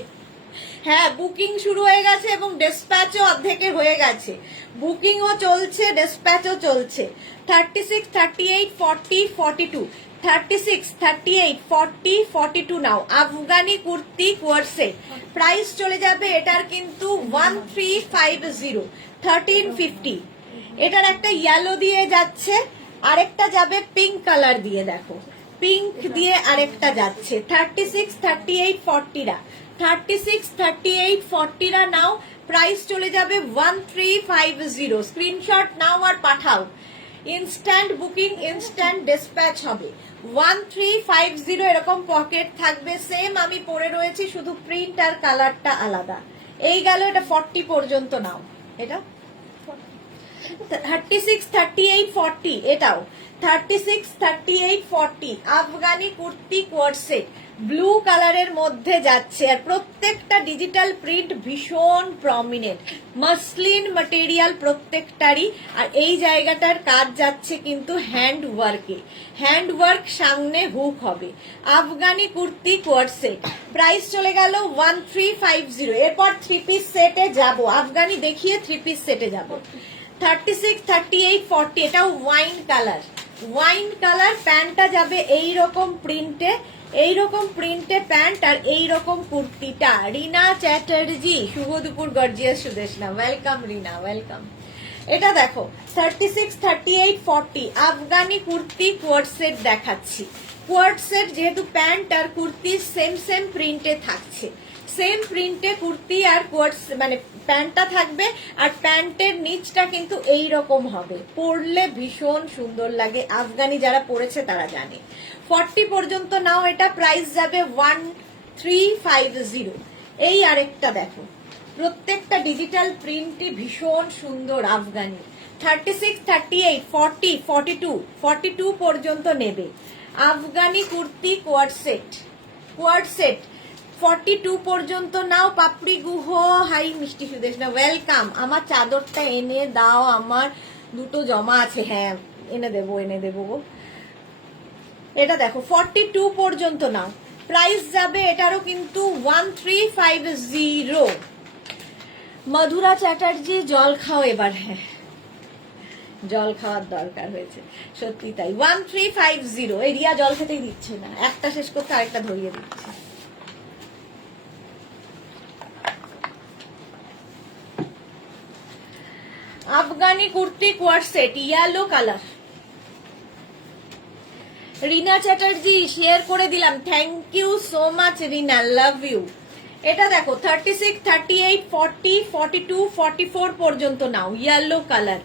হ্যাঁ, বুকিং শুরু হয়ে গেছে এবং ডেসপ্যাচও অর্ধেকে হয়ে গেছে। বুকিংও চলছে, ডেসপ্যাচও চলছে। 36, 38, 40, 42, 36, 38, 40, 42 নাও। Afghani kurti coord set price চলে যাবে এটার কিন্তু 1350, 1350। এটার একটা ইয়েলো দিয়ে যাচ্ছে, আরেকটা যাবে পিঙ্ক কালার দিয়ে। দেখো, পিঙ্ক দিয়ে আরেকটা যাচ্ছে। 36, 38, 40রা 36, 38, 40রা নাও। প্রাইস চলে যাবে 1350। স্ক্রিনশট নাও আর পাঠাও। ইনস্ট্যান্ট বুকিং, ইনস্ট্যান্ট ডিসপ্যাচ হবে। 1350 এরকম পকেট থাকবে। সেম আমি পরে রয়েছি, শুধু প্রিন্ট আর কালারটা আলাদা। এই গেল, এটা 40 পর্যন্ত নাও। এটা 36, 38, 40 এটাও 36, 38, 40 Afghani kurti coord set blue কালারের মধ্যে যাচ্ছে, আর প্রত্যেকটা ডিজিটাল প্রিন্ট ভীষণ প্রমিনেন্ট, মাসলিন ম্যাটেরিয়াল প্রত্যেকটারই। আর এই জায়গাটার কাজ যাচ্ছে কিন্তু হ্যান্ড ওয়ার্কে, হ্যান্ড ওয়ার্ক, সামনে হুক হবে। Afghani kurti coord set price চলে গেল 1350। এরপর 3 পিস সেটে যাব, আফগানি দেখিয়ে 3 পিস সেটে যাব। 36, 38, 40 এটাও ওয়াইন কালার, ওয়াইন কালার। প্যান্টটা যাবে এইরকম প্রিন্টে, এইরকম প্রিন্টে প্যান্ট, আর এইরকম কুর্তিটা। রিনা চ্যাটার্জি, শুভ দুপুর গর্জিয়াস সুদেশনা, ওয়েলকাম রিনা, ওয়েলকাম। এটা দেখো 36, 38, 40 আফগানি কুর্তি কোয়ার্ড সেট দেখাচ্ছি। কোয়ার্ড সেট যেহেতু প্যান্ট আর কুর্তি সেম সেম প্রিন্টে থাকছে, সেম প্রিন্টে কুর্তি আর কোয়ার্ড মানে প্যান্টটা থাকবে, আর প্যান্টের নিচটা কিন্তু এই রকম হবে। পরলে ভীষণ সুন্দর লাগে, আফগানি যারা পরেছে তারা জানে। 40 পর্যন্ত নাও, এটা প্রাইস যাবে 1350। এই আরেকটা দেখো, প্রত্যেকটা ডিজিটাল প্রিন্টই ভীষণ সুন্দর আফগানি। 36, 38, 40, 42, 42 পর্যন্ত নেবে। Afghani kurti coord set, কোয়ার্ড set 42 পর্যন্ত নাও। পাপড়ি গুহ, হাই মিষ্টি সুদেশনা, ওয়েলকাম। আমার চাদরটা এনে দাও, আমার দুটো জমা আছে। হ্যাঁ, এনে দেবো, এনে দেবো। এটা দেখো 42 পর্যন্ত নাও, প্রাইস যাবে এটারও কিন্তু 1350। মধুরা চ্যাটার্জি, জল খাও এবার। হ্যাঁ, জল খাওয়ার দরকার হয়েছে, সত্যি তাই। 1350। এরিয়া জল খেতেই দিচ্ছে না, একটা শেষ করতে আরেকটা ধরিয়ে দিচ্ছে। Afghani kurti coord set yellow colour. Rina Chatterjee share করে দিলাম, thank you so much Rina, love you. এটা দেখো 36, 38, 40, 42, 44 পর্যন্ত নাও। Yellow colour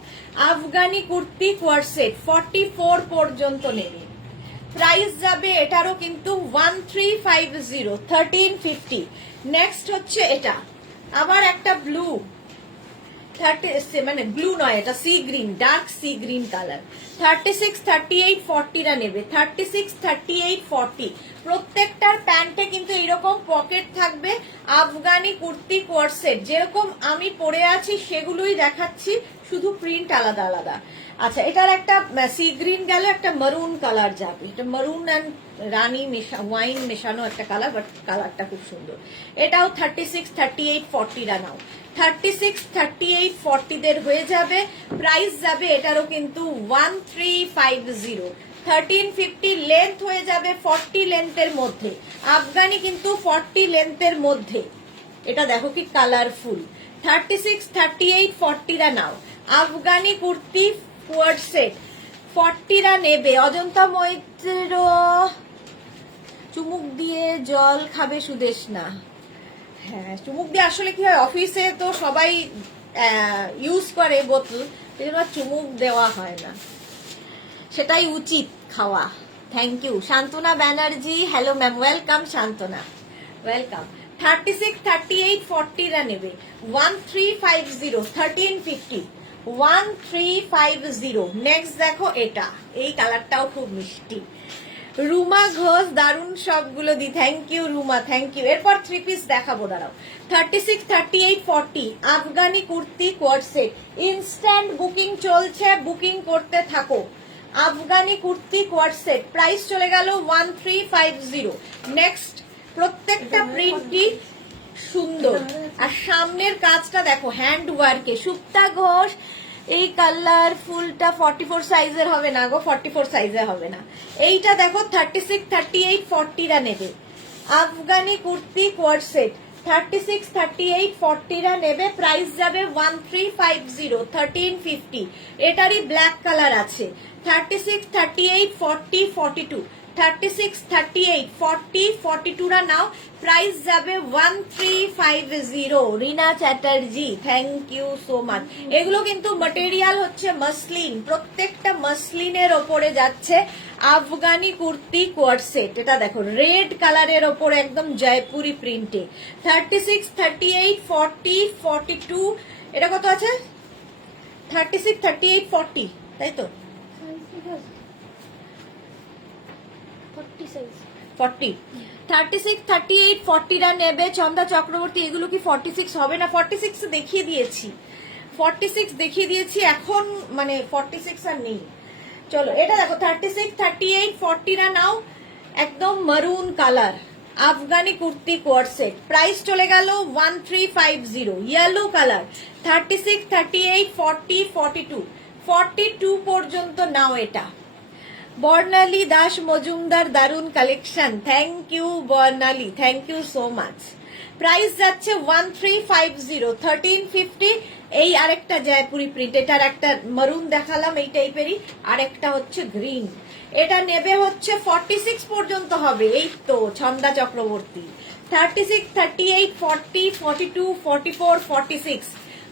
Afghani kurti coord set 44 পর্যন্ত নেবে। প্রাইস যাবে এটারও কিন্তু 1350, 1350। নেক্সট হচ্ছে এটা, আবার একটা ব্লু, 30 মানে ব্লু নয়, এটা sea green, dark sea green colour. 36, 38, 40রা নেবে। 36, 38, 40 প্রত্যেকটার প্যান্টে কিন্তু এরকম পকেট থাকবে। আফগানি কুর্তি কোয়ার্ড সেট যেরকম আমি পরে আছি সেগুলোই দেখাচ্ছি, শুধু প্রিন্ট আলাদা আলাদা। আচ্ছা, এটার একটা সি গ্রিন গেল, একটা মারুন কালার যাবে। এটা মারুন অ্যান্ড রানী ওয়াইন মেশানো একটা কালার, বাট কালারটা খুব সুন্দর। এটাও 36, 38, 40রা নাও। 36, 38, 40দের হয়ে যাবে। প্রাইস যাবে এটারও কিন্তু 1350, 1350। লেন্থ হয়ে যাবে 40 লেন্থের মধ্যে। আফগানি কিন্তু 40 লেন্থের মধ্যে। এটা দেখো কি কালারফুল। 36, 38, 40রা নাও। আফগানি কুর্তি কোয়ার্ড সেট 40রা নেবে। অজন্তা মৈত্র, চুমুক দিয়ে জল খাবে সুদেশনা। হ্যাঁ, চুমুক দিয়ে আসলে কি হয়, অফিসে তো সবাই ইউজ করে বোতল, এই জন্য চুমুক দেওয়া হয় না, সেটাই উচিত খাওয়া। Thank you Santana Banerjee. Hello ma'am, welcome Santana, welcome. 36, 38, 40রা নেবে। 1350, 1350, 1350। নেক্সট দেখো এটা, এই কালারটাও খুব মিষ্টি। রুমা ঘোষ, দারুণ সবগুলো দি। Thank you Ruma, thank you. এরপর 3 পিস দেখাবো, দাঁড়াও। 36, 38, 40 Afghani kurti coord set. Instant booking চলছে, বুকিং করতে থাকো। Afghani kurti coord set, price চলে গেল 1350। নেক্সট, প্রত্যেকটা প্রিন্টই সুন্দর, আর সামনের কাজটা দেখো হ্যান্ড ওয়ার্কে। সুপ্তা ঘোষ, এই কালার ফুলটা 44 সাইজের হবে না গো, 44 সাইজে হবে না। এইটা দেখো 36, 38, 40রা নেবে। আফগানি কুর্তি কোয়ার্ড সেট 36, 38, 40রা নেবে। প্রাইস যাবে 1350, 1350। এটারই ব্ল্যাক কালার আছে। 36, 38, 40, 42, 36, 38, 40, 42রা নাও। প্রাইস যাবে 1350। Rina Chatterjee, thank you so much. এগুলো কিন্তু ম্যাটেরিয়াল হচ্ছে মসলিন, প্রত্যেকটা মসলিনের ওপরে যাচ্ছে। আফগানি কুর্তি কোয়ার্ড সেট, এটা দেখো রেড কালারের ওপরে একদম জয়পুরি প্রিন্টে। 36, 38, 40, 42, এটা কত আছে? 36, 38, 40, তাই তো? 40, 36, 38, 40রা নেবে। চন্দা চক্রবর্তী, এগুলো কি 46 হবে না? 46 দেখিয়ে দিয়েছি, 46 দেখিয়ে দিয়েছি, এখন মানে 46 আর নেই। চলো এটা দেখো 36, 38, 40রা নাও। একদম maroon colour Afghani kurti coord set, price চলে গেল 1350। ইয়েলো কালার 36, 38, 40, 42, 42 পর্যন্ত নাও এটা। বর্ণালী দাস মজুমদার, দারুন collection. Thank you Barnali, thank you so much. Price যাচ্ছে 1350, 1350। এই আরেকটা জয়পুরি প্রিন্ট, এটার একটা মারুন দেখালাম এই টাইপেরই, আরেকটা হচ্ছে গ্রিন। এটা নেবে হচ্ছে 46 পর্যন্ত হবে। এই তো ছন্দা চক্রবর্তী। 36, 38, 40, 42, 44, 46,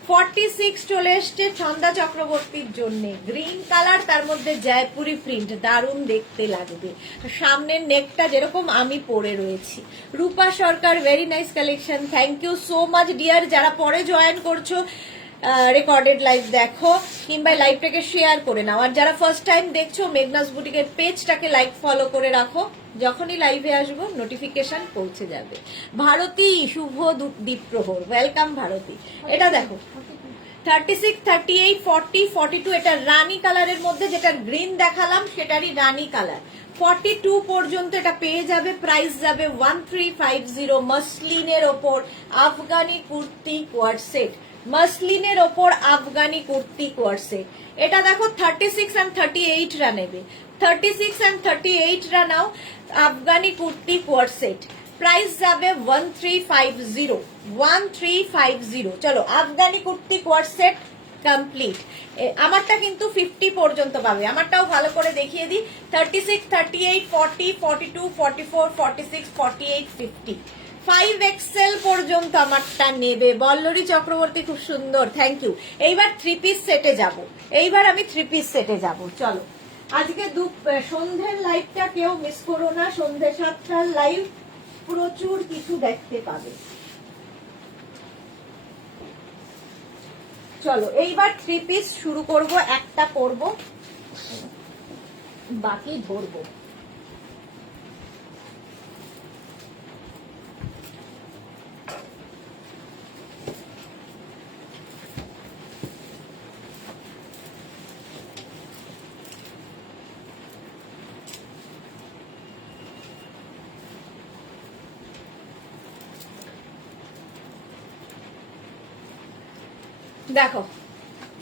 46 চলে এসছে ছন্দা চক্রবর্তীর জন্য। গ্রিন কালার, তার মধ্যে জয়পুরি প্রিন্ট, দারুণ দেখতে লাগবে। সামনের নেকটা যেরকম আমি পরে রয়েছি। Rupa Sarkar, very nice collection, thank you so much dear. যারা পরে জয়েন করছো, রেকর্ডেড লাইভ দেখো কিংবা লাইভটাকে শেয়ার করে নাও। আর যারা ফার্স্ট টাইম দেখছো, মেঘনাস বুটিকের পেজটাকে লাইক ফলো করে রাখো, যখনই লাইভে আসবো নোটিফিকেশন পৌঁছে যাবে। ভারতী, শুভ দ্বীপ্রহর, ওয়েলকাম ভারতী। এটা দেখো 36, 38, 40, 42, এটা রানী কালারের মধ্যে, যেটা গ্রিন দেখালাম সেটারই রানী কালার। 42 পর্যন্ত এটা পেয়ে যাবে। প্রাইস যাবে 1350। মসলিনের ওপর আফগানি কুর্তি কোয়ার্ড সেট, মসলিনের ওপর আফগানি কুর্তি কোয়ার্ড সেট। এটা দেখো 36 and 38রা নেবে। 36 and 38রা নাও। Afghani kurti coord set, price যাবে 1350, 1350। চলো Afghani kurti coord set complete. আমারটা কিন্তু 50 পর্যন্ত পাবে, আমারটাও ভালো করে দেখিয়ে দিই। 36, 38, 40, 42, 44, 46, 48, 50, 5XL পর্যন্ত আমারটা নেবে। বল্লরী চক্রবর্তী, খুব সুন্দর, থ্যাংক ইউ। এইবার 3 পিস সেটে যাব, এইবার আমি 3 পিস সেটে যাব। চলো আজকে সন্ধ্যের লাইভটা কেউ মিস করো না, সন্ধ্যে 7টার লাইভ, প্রচুর কিছু দেখতে পাবে। চলো এইবার 3 পিস শুরু করব, একটা করব, বাকি ধরবো। দেখো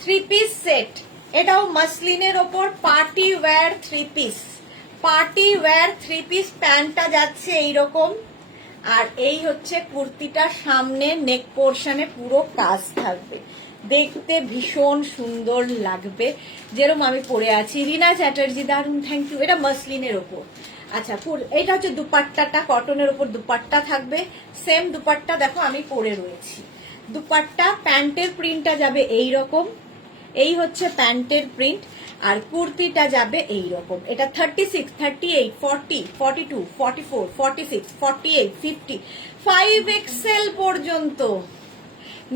3 পিস সেট, এটাও মাসলিনের ওপর party wear 3 piece. Party wear 3 piece, প্যান্টটা যাচ্ছে এইরকম, আর এই হচ্ছে কুর্তিটা, সামনে নেক পোর্শনে পুরো কাজ থাকবে। দেখতে ভীষণ সুন্দর লাগবে, যেরকম আমি পরে আছি। রিনা চ্যাটার্জি, দারুন, থ্যাংক ইউ। এটা মাসলিনের ওপর। আচ্ছা, এটা হচ্ছে দুপাট্টাটা, কটনের ওপর দুপাট্টা থাকবে। সেম দুপাট্টা দেখো আমি পরে রয়েছি। দুপাট্টা, প্যান্টের প্রিন্টটা যাবে এই রকম, এই হচ্ছে প্যান্টের প্রিন্ট। আর কুর্তিটা যাবে এই রকম। এটা 36, 38, 40, 42, 44, 46, 48, 50, 5XL পর্যন্ত।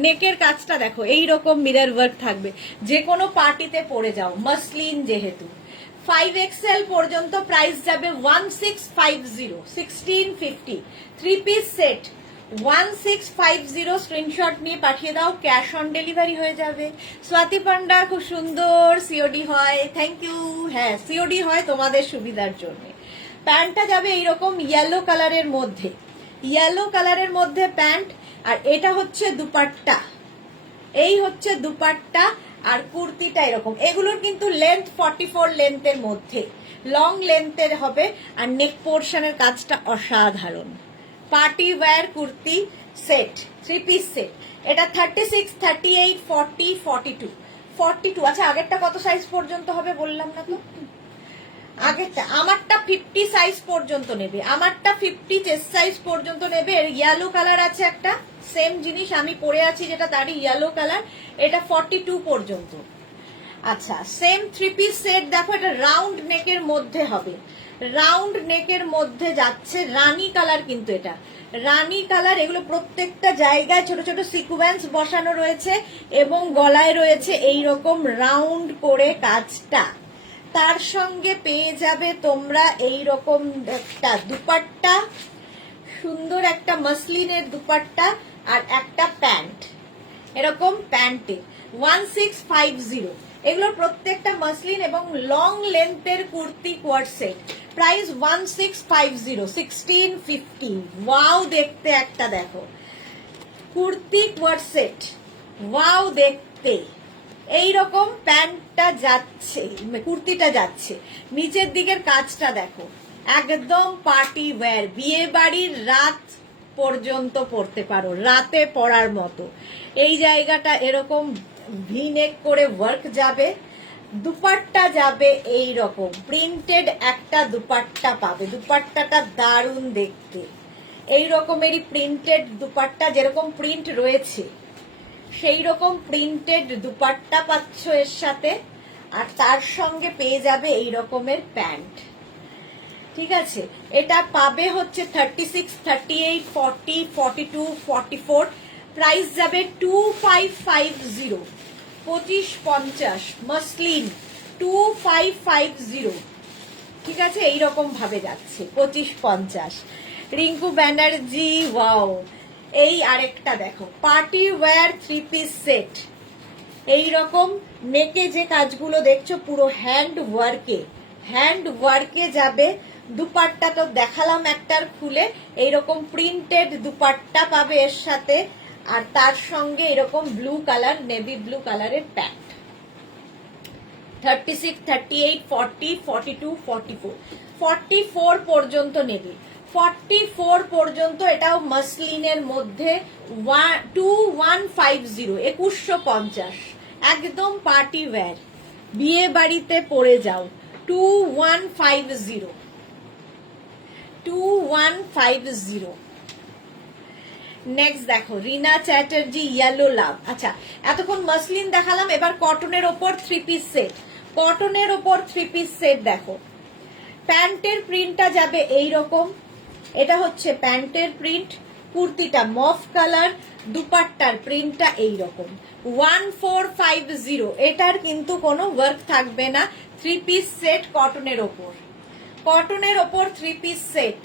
নেকের কাজটা দেখো এই রকম মিরর ওয়ার্ক থাকবে, যে কোনো পার্টিতে পরে যাও, মাসলিন যেহেতু। 5XL পর্যন্ত প্রাইস যাবে 1650, 1650। 3 পিস সেট 1650, স্ক্রিনশট নিয়ে পাঠিয়ে দাও, ক্যাশ অন ডেলিভারি হয়ে যাবে। স্বাতি পান্ডা, খুব সুন্দর, সিওডি হয়, থ্যাংক ইউ। হ্যাঁ, সিওডি হয় তোমাদের সুবিধার জন্য। প্যান্টটা যাবে এইরকম ইয়েলো কালারের মধ্যে, ইয়েলো কালারের মধ্যে প্যান্ট। আর এটা হচ্ছে দুপাট্টা, এই হচ্ছে দুপাট্টা। আর কুর্তিটা এরকম। এগুলোর কিন্তু লেন্থ 44 লেন্থের মধ্যে, লং লেন্থের হবে। আর নেক পোর্শনের কাজটা অসাধারণ। Party wear kurti set, 3 piece set. এটা 36, 38, 40, 42, 42। আচ্ছা, আগেরটা কত সাইজ পর্যন্ত হবে বললাম না তো? আগেরটা আমারটা 50 সাইজ পর্যন্ত নেবে, আমারটা 50 চেস্ট সাইজ পর্যন্ত নেবে। এর ইয়েলো কালার আছে একটা, সেম জিনিস আমি পরে আছি যেটা, তারই ইয়েলো কালার। এটা 42 পর্যন্ত। আচ্ছা, সেম 3 পিস সেট দেখো, এটা রাউন্ড নেকের মধ্যে হবে, রাউন্ড নেকের মধ্যে যাচ্ছে। রানী কালার কিন্তু এটা, রানী কালার। এগুলো প্রত্যেকটা জায়গায় ছোট ছোট সিকোয়েন্স বসানো রয়েছে এবং গলায় রয়েছে এই রকম রাউন্ড করে কাজটা। তার সঙ্গে পেয়ে যাবে তোমরা এই রকম একটা দুপাট্টা, সুন্দর একটা মাসলিনের দুপাট্টা। আর একটা প্যান্ট, এরকম প্যান্টে 1650। এগুলোর প্রত্যেকটা মাসলিন এবং লং লেন্থের kurti coord set. Price 1650, 1650। Wow, দেখতে একটা দেখো, কুর্তি কোয়ার্ড সেট, ওয়াও দেখতে। এইরকম প্যান্টটা যাচ্ছে, কুর্তিটা যাচ্ছে। নিচের দিকের কাজটা দেখো, একদম পার্টি ওয়্যার, বিয়ে বাড়ির রাত পর্যন্ত পরতে পারো, রাতে পরার মতো। এই জায়গাটা এরকম ভিনেক করে ওয়ার্ক যাবে। দুপাট্টা যাবে এই রকম প্রিন্টেড একটা দুপাট্টা পাবে। দুপাট্টাটা দারুণ দেখতে, এই রকমেরই প্রিন্টেড দুপাট্টা, যেরকম প্রিন্ট রয়েছে সেই রকম প্রিন্টেড দুপাট্টা পাচ্ছ এর সাথে। আর তার সঙ্গে পেয়ে যাবে এই রকমের প্যান্ট। ঠিক আছে, এটা পাবে হচ্ছে 36, 38, 40, 42, 44। প্রাইস যাবে 2550, 2550। মাসলিন 2550। ঠিক আছে, এইরকম ভাবে যাচ্ছে 2550। রিঙ্কু ব্যানার্জি, ওয়াও। এই আরেকটা দেখো, পার্টি ওয়্যার 3 পিস সেট। এই রকম নেকে যে কাজগুলো দেখছো পুরো হ্যান্ড ওয়ার্কে, হ্যান্ড ওয়ার্কে যাবে। দুপাট্টা তো দেখালাম একটার খুলে, এইরকম প্রিন্টেড দুপাট্টা পাবে এর সাথে। আর তার সঙ্গে এরকম ব্লু কালার, নেভি ব্লু কালারের প্যান্ট। 36, 38, 40, 42, 44, 44 পর্যন্ত নেবে। 44 পর্যন্ত, এটাও মাসলিনের মধ্যে। 2150, 2150। একদম পার্টি ওয়্যার, বিয়ে বাড়িতে পরে যাও। 2150, 2150। নেক্সট দেখো, রিনা চ্যাটার্জি, ইয়েলো লাভ। আচ্ছা, এতক্ষণ মাসলিন দেখালাম, এবার কটনের ওপর 3 পিস সেট। কটনের ওপর 3 পিস সেট দেখো, প্যান্টের প্রিন্টটা যাবে এই রকম। এটা হচ্ছে প্যান্টের প্রিন্ট, কুর্তিটা মফ কালার, দুপাট্টার প্রিন্টটা এই রকম। 1450, এটার কিন্তু কোনো ওয়ার্ক থাকবে না। 3 পিস সেট কটনের ওপর, কটনের ওপর 3 পিস সেট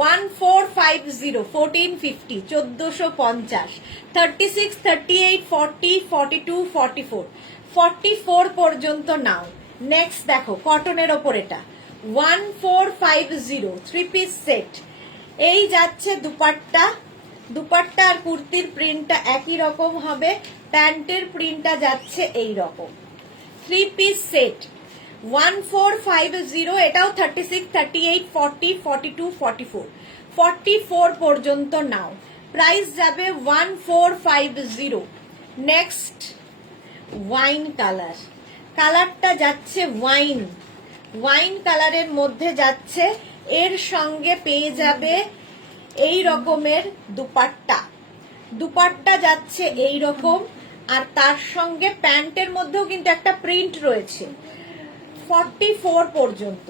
1450, 1450, 1450। 36, 38, 40, 42, 44, 44 পর্যন্ত নাও। নেক্সট দেখো, কটনের ওপর এটা 1450, 3 পিস সেট। এই যাচ্ছে দুপাট্টা, দুপাট্টা আর কুর্তির প্রিন্টটা একই রকম হবে। প্যান্টের প্রিন্টটা যাচ্ছে এই রকম। 3 পিস সেট 1450, এটাও 36, 38, 40, 42, 44, 44 পর্যন্ত নাও। প্রাইস যাবে 1450। নেক্সট ওয়াইন কালার, কালারটা যাচ্ছে ওয়াইন, ওয়াইন কালারের মধ্যে যাচ্ছে। এর সঙ্গে পেয়ে যাবে এই রকমের দুপাট্টা, দুপাট্টা যাচ্ছে এই রকম। আর তার সঙ্গে প্যান্টের মধ্যেও কিন্তু একটা প্রিন্ট রয়েছে। 44 পর্যন্ত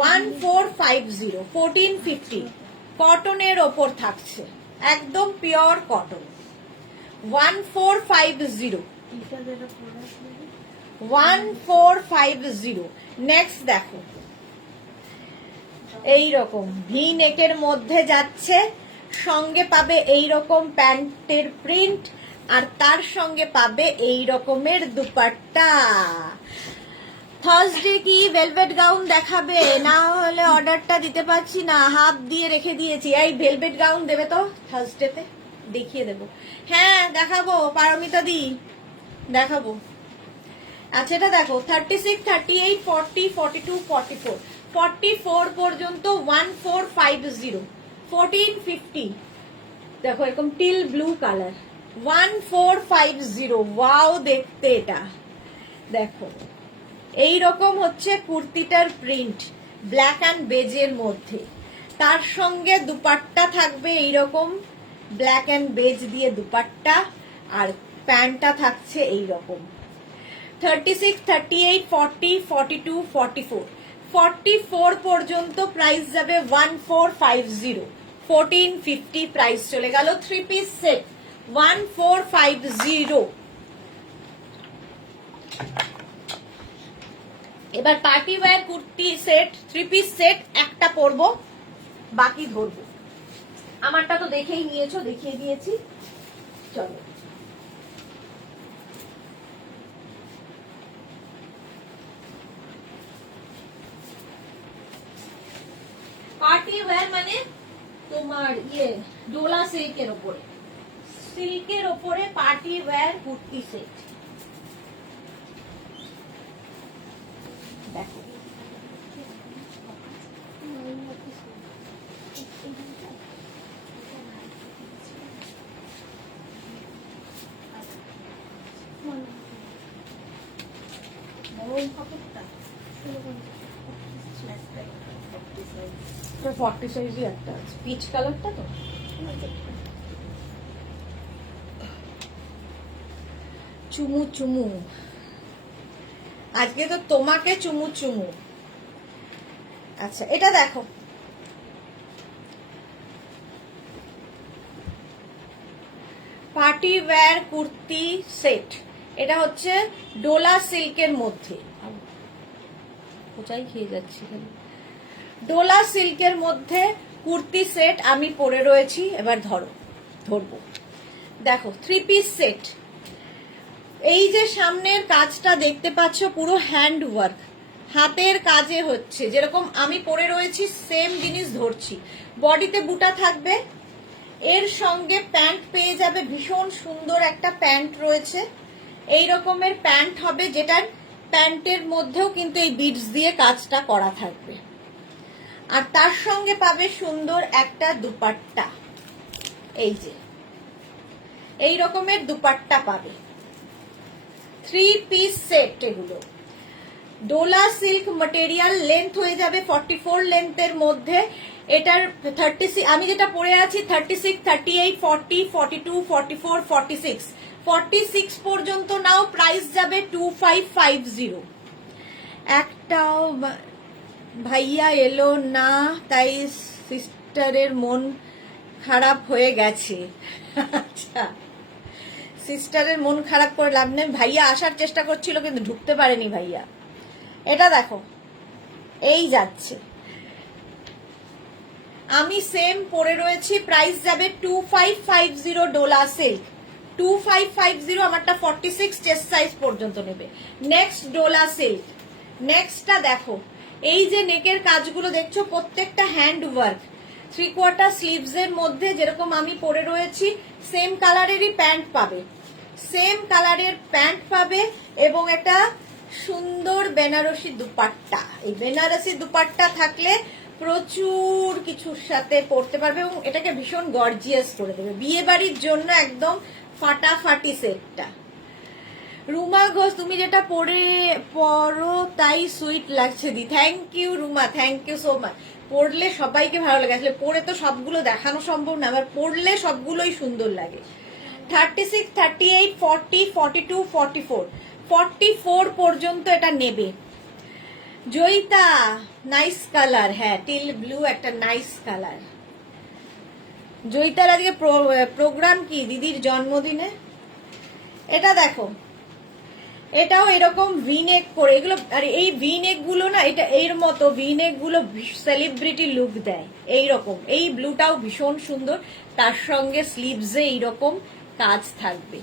1450 1450 কটনের ওপর থাকছে, একদম পিওর কটন। 1450 1450। নেক্সট দেখো, এই রকম ভি নেকের মধ্যে যাচ্ছে, সঙ্গে পাবে এই রকম প্যান্টের প্রিন্ট, আর তার সঙ্গে পাবে এই রকমের দুপাট্টা। থার্সডে কি ভেলভেট গাউন দেখাবে? না হলে অর্ডারটা দিতে পারছি না, হাফ দিয়ে রেখে দিয়েছি। এই ভেলভেট গাউন দেবে তো থার্সডেতে? দেখিয়ে দেবো। হ্যাঁ দেখাবো পারমিতা দি, দেখাবো। আচ্ছা এটা দেখো 36, 38, 40, 42, 44 44 পর্যন্ত 1450 1450। দেখো এরকম টিল ব্লু কালার 1450। ওয়াও দেখতে এটা, দেখো এই রকম হচ্ছে কুর্তিটার প্রিন্ট, ব্ল্যাক অ্যান্ড বেজের মধ্যে। তার সঙ্গে দুপাট্টা থাকবে এইরকম ব্ল্যাক অ্যান্ড বেজ দিয়ে দুপাট্টা, আর প্যান্টটা থাকছে এইরকম। 36, 38, 40, 42, 44 44 পর্যন্ত প্রাইস যাবে 1450 1450 প্রাইস চলে গেল। 3 পিস সেট 1450। এবার party wear kurti set 3 piece set একটা পরবো, বাকি ধরবো। আমারটা তো দেখেই নিয়েছো, দেখিয়ে দিয়েছি। চলো পার্টি ওয়্যার মানে তোমার ডোলা সিল্কের ওপরে, সিল্কের ওপরে পার্টি ওয়্যার কুর্তি সেট। দেখো নরম কাপড়টা 40 সাইজই একটা আছে, পিচ কালারটা তো। চুমু চুমু, আজকে তো তোমাকে চুমু চুমু। আচ্ছা এটা দেখো, পার্টি ওয়্যার কুর্তি সেট। এটা হচ্ছে ডোলা সিল্কের মধ্যে, কোথায় খেয়ে যাচ্ছি, ডোলা সিল্কের মধ্যে কুর্তি সেট আমি পরে রয়েছি। এবার ধরবো। দেখো 3 পিস সেট। এই যে সামনের কাজটা দেখতে পাচ্ছ পুরো হ্যান্ড ওয়ার্ক, হাতের কাজে হচ্ছে, যেরকম আমি পরে রয়েছি সেম জিনিস ধরছি। বডিতে বুটা থাকবে, এর সঙ্গে প্যান্ট পেয়ে যাবে, ভীষণ সুন্দর একটা প্যান্ট রয়েছে। এই রকমের প্যান্ট হবে, যেটার প্যান্টের মধ্যেও কিন্তু এই বিডস দিয়ে কাজটা করা থাকবে। আর তার সঙ্গে পাবে সুন্দর একটা দুপাট্টা, এই যে এই রকমের দুপাট্টা পাবে। 3 পিস সেট এগুলো। ডোলা সিল্ক ম্যাটেরিয়াল, লেন্থ হয়ে যাবে 44 লেন্থের মধ্যে। এটার 36, আমি যেটা পরে আছি 36, 38, 40, 42, 44, 46 46 পর্যন্ত নাও। প্রাইস যাবে 2550। একটাও ভাইয়া এলো না, তাই সিস্টারের মন খারাপ হয়ে গেছে। আচ্ছা সিস্টারের মন খারাপ করে লাভ নেই, ভাইয়া আসার চেষ্টা করছিল কিন্তু ঢুকতে পারেনি ভাইয়া। এটা দেখো এই যাচ্ছে, আমি সেম পরে রয়েছি। প্রাইস যাবে 2550 ডোলা সিল্ক 2550। আমারটা 46 চেস্ট সাইজ পর্যন্ত নেবে। Next Dola silk. নেক্সটটা দেখো, এই যে নেকের কাজগুলো দেখছো প্রত্যেকটা হ্যান্ড ওয়ার্ক। 3/4 স্লিভস এর মধ্যে যেরকম আমি পরে রয়েছি সেম কালারেরই প্যান্ট পাবে, সেম কালারের প্যান্ট পাবে, এবং একটা সুন্দর বেনারসি দুপাট্টা। এই বেনারসি দুপাট্টা থাকলে প্রচুর কিছুর সাথে পরতে পারবে এবং এটাকে ভীষণ গর্জিয়াস করে দেবে। বিয়ে বাড়ির জন্য একদম ফাটাফাটি সেটটা। রুমা ঘোষ, তুমি যেটা পরো তাই সুইট লাগছে দি। Thank you Ruma, thank you so much. পড়লে সবাইকে ভালো লাগে, আসলে পরে তো সবগুলো দেখানো সম্ভব না, আবার পড়লে সবগুলোই সুন্দর লাগে। 36, 38, 40, 42, 44, 44 পর্যন্ত এটা নেবে। জয়িতা নাইস কালার, হ্যাঁ টিল ব্লু একটা নাইস কালার। জয়িতার আজকে প্রোগ্রাম কি দিদির জন্মদিনে? এটা দেখো, এটাও এরকম ভিনেক করে, এগুলো আর এই ভিনেক গুলো না, এটা এর মতো ভিনেক গুলো সেলিব্রিটি লুক দেয় এইরকম। এই ব্লুটাও ভীষণ সুন্দর, তার সঙ্গে স্লিভসে এইরকম কাজ থাকবে,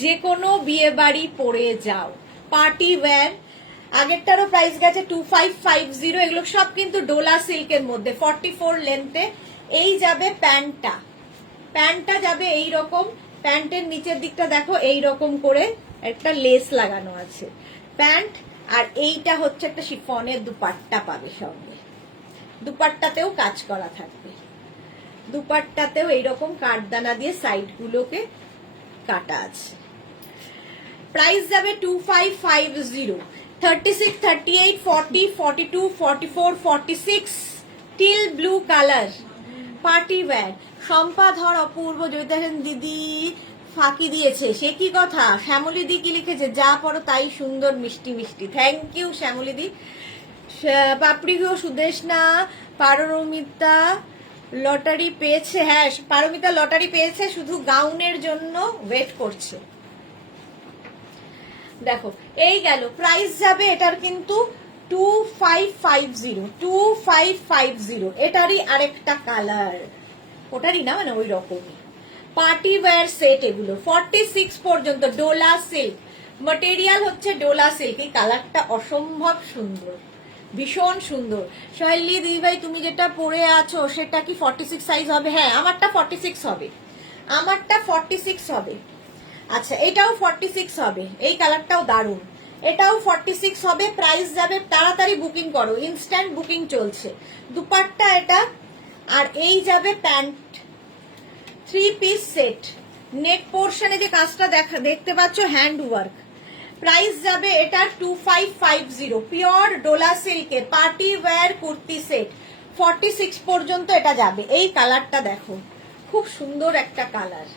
যে কোনো বিয়ে বাড়ি পরে যাও, পার্টি ওয়্যার। আগেরটারও প্রাইস গেছে 2550, এগুলো সব কিন্তু ডোলা সিল্কের মধ্যে, 44 লেন্থে। এই যাবে প্যান্টটা, প্যান্টটা যাবে এইরকম, প্যান্টের নিচের দিকটা দেখো এইরকম করে একটা লেস লাগানো আছে প্যান্ট, আর এইটা হচ্ছে একটা শিফনের দুপাট্টা পাবে সঙ্গে, দুপাট্টাতেও কাজ করা থাকবে, দুপাট্টাতেও এইরকম কাঠদানা দিয়ে সাইড গুলোকে কাটা আছে। প্রাইস যাবে 2550। 36, 38, 40, 42, 44, 46 teal blue colour party wear. সম্পাধর অপূর্ব জয়িতা দিদি ফাঁকি দিয়েছে, সে কি কথা? শ্যামলী দি কি লিখেছে? যা পড়ো তাই সুন্দর মিষ্টি মিষ্টি। থ্যাংক ইউ শ্যামলী দি। পাপড়ি গো সুদেশনা পারমিতা লটারি পেয়েছে, হ্যাঁ পারমিতা লটারি পেয়েছে, শুধু গাউনের জন্য ওয়েট করছে। দেখো এই গেল, প্রাইস যাবে এটার কিন্তু 2550, 2550। এটারই আরেকটা কালার, ওটারই না মানে ওই রকমই পার্টি ওয়্যার সেট এগুলো। 46 পর্যন্ত ডোলা সিল্ক, ম্যাটেরিয়াল হচ্ছে ডোলা সিল্ক। এই কালারটা অসম্ভব সুন্দর, ভীষণ সুন্দর। সোহেলি দিদি ভাই, তুমি যেটা পরে আছো সেটা কি 46 সাইজ হবে? হ্যাঁ আমারটা 46 হবে, আমারটা 46 হবে। আচ্ছা এটাও 46 হবে, এই কালারটাও দারুণ, এটাও 46 হবে। প্রাইস যাবে, তাড়াতাড়ি বুকিং করো, ইনস্ট্যান্ট বুকিং চলছে। দুপাট্টা এটা, আর এই যাবে প্যান্ট, 3 পিস সেট। নেক পোর্শনে যে কাজটা দেখতে পাচ্ছ হ্যান্ড ওয়ার্ক। প্রাইস যাবে এটার 2550, পিওর ডোলা সিল্কের পার্টি ওয়্যার কুর্তি সেট। 46 পর্যন্ত এটা যাবে। এই কালারটা দেখো, খুব সুন্দর একটা কালার,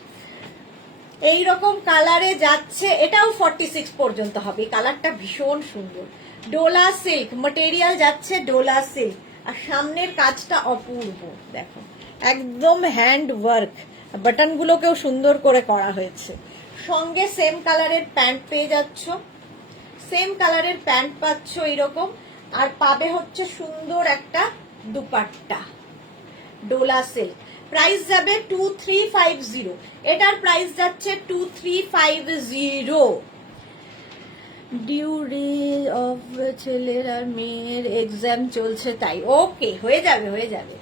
এইরকম কালারে যাচ্ছে, এটাও 46 পর্যন্ত হবে। কালারটা ভীষণ সুন্দর, ডোলা সিল্ক ম্যাটেরিয়াল যাচ্ছে, ডোলা সিল্ক, আর সামনের কাজটা অপূর্ব দেখো, একদম হ্যান্ড ওয়ার্ক, বাটন গুলোকেও সুন্দর করে করা হয়েছে। সঙ্গে সেম কালারের প্যান্ট পেয়ে যাচ্ছ, সেম কালারের প্যান্ট পাচ্ছ এইরকম, আর পাবে হচ্ছে সুন্দর একটা দুপাট্টা, ডোলা সিল্ক। প্রাইস যাবে 2350, এটার প্রাইস যাচ্ছে 2350। ডিউরি অফ ছেলের আর মেয়ের এক্সাম চলছে তাই, ওকে হয়ে যাবে হয়ে যাবে।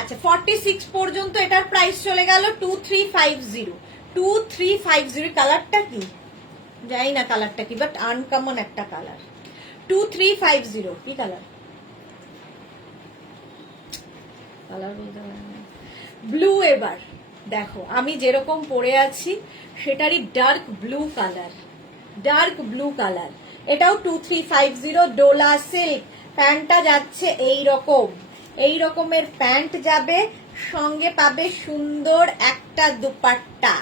আচ্ছা 46 পর্যন্ত এটার প্রাইস চলে গেল 2350, 2350। কালারটা কি জানি না, কালারটা কি, বাট আনকমন একটা কালার। 2350 কি কালার? কালার বলতে ব্লু। এবার দেখো আমি যেরকম পরে আছি সেটারই dark blue colour, dark blue colour. এটাও 2350, ডোলা সিল্ক। প্যান্টটা যাচ্ছে এইরকম, এই রকমের প্যান্ট যাবে, সঙ্গে পাবে সুন্দর একটা দুপাট্টা,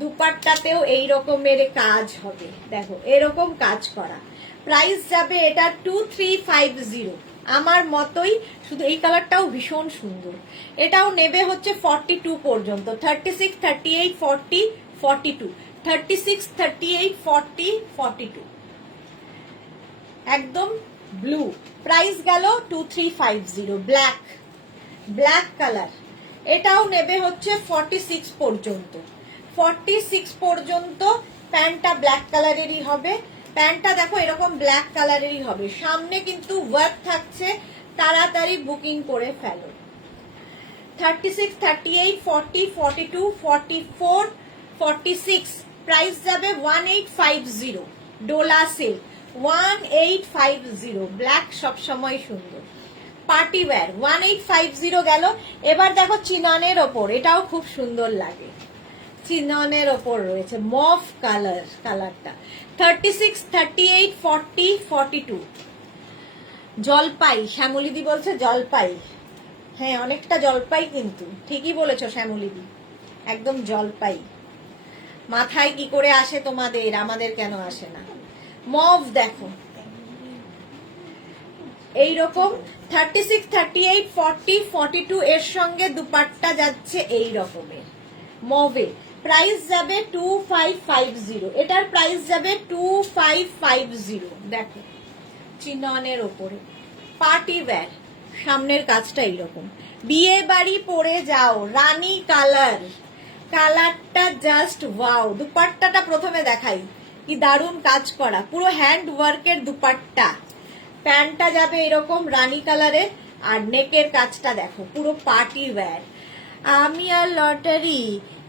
দুপাট্টাতেও এই রকমের কাজ হবে, দেখো এরকম কাজ করা। প্রাইস যাবে এটা 2350, আমার মতোই, শুধু এই কালারটাও ভীষণ সুন্দর। এটাও নেবে হচ্ছে 42 পর্যন্ত, 36, 38, 40, 42, 36, 38, 40, 42, একদম ব্লু। প্রাইস গেল 2350। ব্ল্যাক, ব্ল্যাক কালার, এটাও নেবে হচ্ছে 46 পর্যন্ত, 46 পর্যন্ত। প্যান্টটা ব্ল্যাক কালারেরই হবে, প্যান্টটা দেখো এরকম ব্ল্যাক কালারেরই হবে, সামনে কিন্তু ওয়ার্ক থাকছে, তাড়াতাড়ি বুকিং করে ফেলো। 36, 38, 40, 42, 44, 46, প্রাইস যাবে 1850, ডোলা সিল্ক 1850। ব্ল্যাক সবসময় সুন্দর, পার্টি ওয়্যার 1850 গেল। এবার দেখো চিনানের ওপর, এটাও খুব সুন্দর লাগে, চিননের ওপর রয়েছে মফ কালারটা 36, 38, 40, 42। জলপাই, শ্যামলিদি বলছে জলপাই। হ্যাঁ অনেকটা জলপাই, কিন্তু ঠিকই বলেছো শ্যামলিদি, একদম জলপাই। মাথায় কি করে আসে তোমাদের, আমাদের কেন আসে না? মভ দেখো এইরকম 36, 38, 40, 42 এর সঙ্গে দুপাট্টা যাচ্ছে এই রকমের মভে। প্রাইস যাবে 2550, এটার প্রাইস যাবে 2550। দেখো চিননের ওপরে পার্টি ওয়্যার, সামনের কাজটা এইরকম, বিয়ে বাড়ি পরে যাও, রানী কালারটা জাস্ট ওয়াও। দুপাট্টাটা প্রথমে দেখাই, কি দারুণ কাজ করা, পুরো হ্যান্ড ওয়ার্কের দুপাট্টা। প্যান্টটা যাবে এরকম রানী কালারের, আর নেকের কাজটা দেখো পুরো পার্টি ওয়্যার। আমি আর লটারি,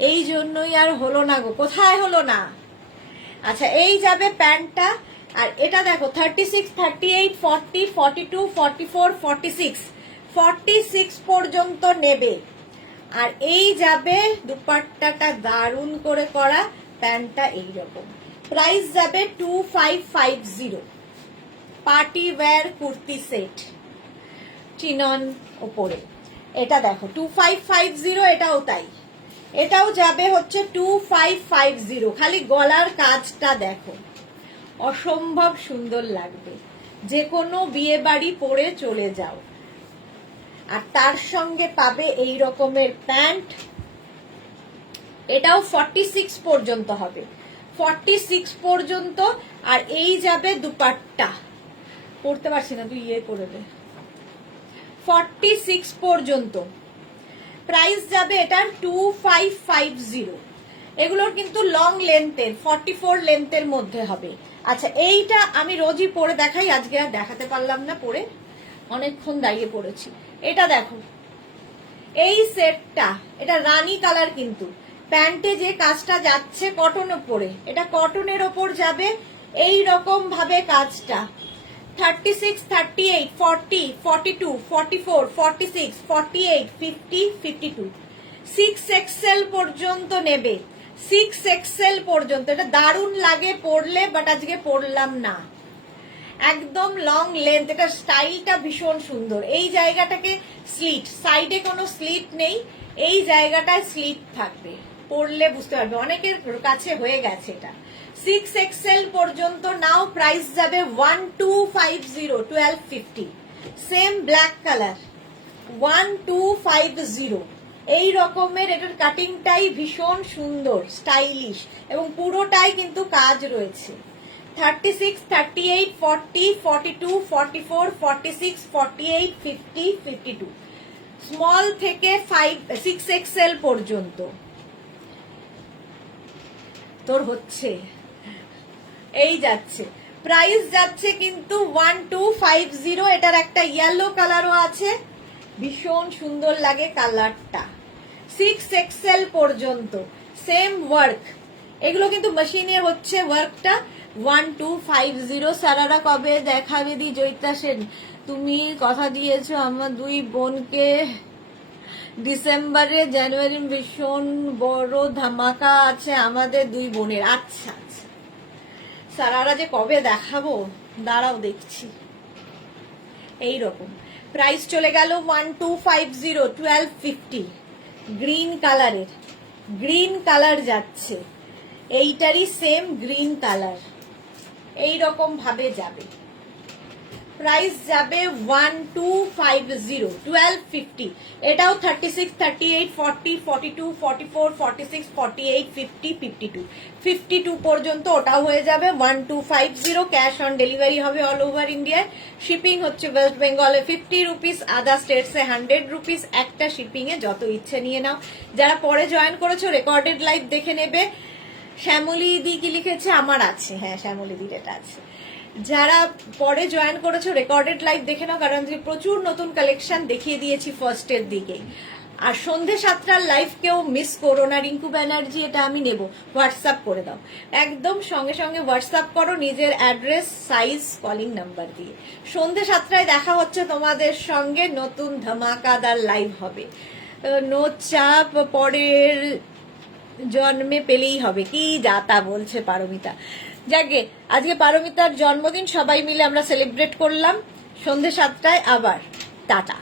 এই জন্যই আর হলো না গো। কোথায় হলো না? আচ্ছা এই যাবে প্যান্টটা, আর এটা দেখো 36, 38, 40, 42, 44, 46, 46 পর্যন্ত নেবে। আর এই যাবে দুপাট্টাটা দারুণ করে করা, প্যান্টটা এইরকম। প্রাইস যাবে 2550। Party wear kurti set chinon ওপরে, এটা দেখো 2550, এটাও তাই, এটাও যাবে হচ্ছে 2550। খালি গলার কাজটা দেখো, অসম্ভব সুন্দর লাগবে, যে কোনো বিয়ে বাড়ি পরে চলে যাও। আর তার সঙ্গে পাবে এই রকমের প্যান্ট, এটাও 46 পর্যন্ত হবে, 46 পর্যন্ত। আর এই যাবে দুপাট্টা, পড়তে পারছি না, তুই ইয়ে করে দে, 46 পর্যন্ত। প্রাইস যাবে এটার 2550। এগুলোর কিন্তু লং লেন্থের, 44 লেন্থের মধ্যে হবে। আচ্ছা এইটা আমি রোজই পরে দেখাই, আজকে আর দেখাতে পারলাম না, পরে অনেকক্ষণ দাঁড়িয়ে পড়েছি। এটা দেখো এই সেটটা, এটা রানী কালার, কিন্তু প্যান্টে যে কাজটা যাচ্ছে কটন ওপরে, এটা কটনের ওপর যাবে এই রকম ভাবে কাজটা। 36, 38, 40, 42, 44, 46, 48, 50, 52, 6XL পর্যন্ত নেবে, 6XL পর্যন্ত। এটা দারুণ লাগে পরলে, বাট আজকে পরলাম না, একদম লং লেন্থ। এটা স্টাইলটা ভীষণ সুন্দর। এই জায়গাটাকে স্লিট, সাইডে কোনো স্লিট নেই, এই জায়গাটায় স্লিট থাকবে, পরলে বুঝতে পারবে, অনেকের কাছে হয়ে গেছে এটা। 6XL পর্যন্ত নাও, প্রাইস যাবে 1250, 1250। Same black colour, 1250। এই রকমের এটার কাটিংটাই ভীষণ সুন্দর, স্টাইলিশ, এবং পুরোটাই কিন্তু কাজ রয়েছে। 36, 38, 40, 42, 44, 46, 48, 50, 52, স্মল থেকে 6XL পর্যন্ত তোর হচ্ছে, এই যাচ্ছে। প্রাইস যাচ্ছে কিন্তু 1250। এটার একটা ইয়েলো কালারও আছে, ভীষণ সুন্দর লাগে কালারটা। 6XL পর্যন্ত সেম ওয়ার্ক, এগুলো কিন্তু মেশিনে হচ্ছে ওয়ার্কটা। 1250। সারারা কবে দেখাবে দি জয়িতা সেন? তুমি কথা দিয়েছো আমার দুই বোনকে ডিসেম্বরে, জানুয়ারি ভীষণ বড় ধামাকা আছে আমাদের দুই বোনের। আচ্ছা আচ্ছা, সারারা যে কবে দেখাবো, দাঁড়াও দেখছি। এইরকম প্রাইস চলে গেল 1250, 1250। গ্রিন কালারের, গ্রিন কালার যাচ্ছে, এইটারই সেম গ্রিন কালার, এইরকম ভাবে যাবে। প্রাইস যাবে 1250, 1250। এটাও 36, 38, 40, 42, 44, 46, 48, 50, 52, 52 পর্যন্ত ওটাও হয়ে যাবে 1250। ক্যাশ অন ডেলিভারি হবে অল ওভার ইন্ডিয়ায়। শিপিং হচ্ছে ওয়েস্ট বেঙ্গলে 50 রুপিস, আদার স্টেটসে 100 রুপিস। একটা শিপিং এ যত ইচ্ছে নিয়ে নাও। যারা পরে জয়েন করেছো রেকর্ডেড লাইভ দেখে নেবে। শ্যামলী দি কি লিখেছে? আমার আছে, হ্যাঁ শ্যামলী দির এটা আছে। যারা পরে জয়েন করেছো রেকর্ডেড লাইভ দেখে নাও, কারণ প্রচুর নতুন কালেকশন দেখিয়ে দিয়েছি ফার্স্টের দিকে। আর সন্ধে 7টার লাইভ কেউ মিস করো না। রিঙ্কু ব্যানার্জি এটা আমি নেব, হোয়াটসঅ্যাপ করে দাও, একদম সঙ্গে সঙ্গে হোয়াটসঅ্যাপ করো নিজের অ্যাড্রেস, সাইজ, কলিং নাম্বার দিয়ে। সন্ধে 7টায় দেখা হচ্ছে তোমাদের সঙ্গে, নতুন ধামাকাদার লাইভ হবে। নো চাপ, পরের জন্মে পেলেই হবে, কি যাতা বলছে পারমিতা। যাকে আজকে পারমিতার জন্মদিন, সবাই মিলে আমরা সেলিব্রেট করলাম সন্ধে 7টায়। আবার টাটা।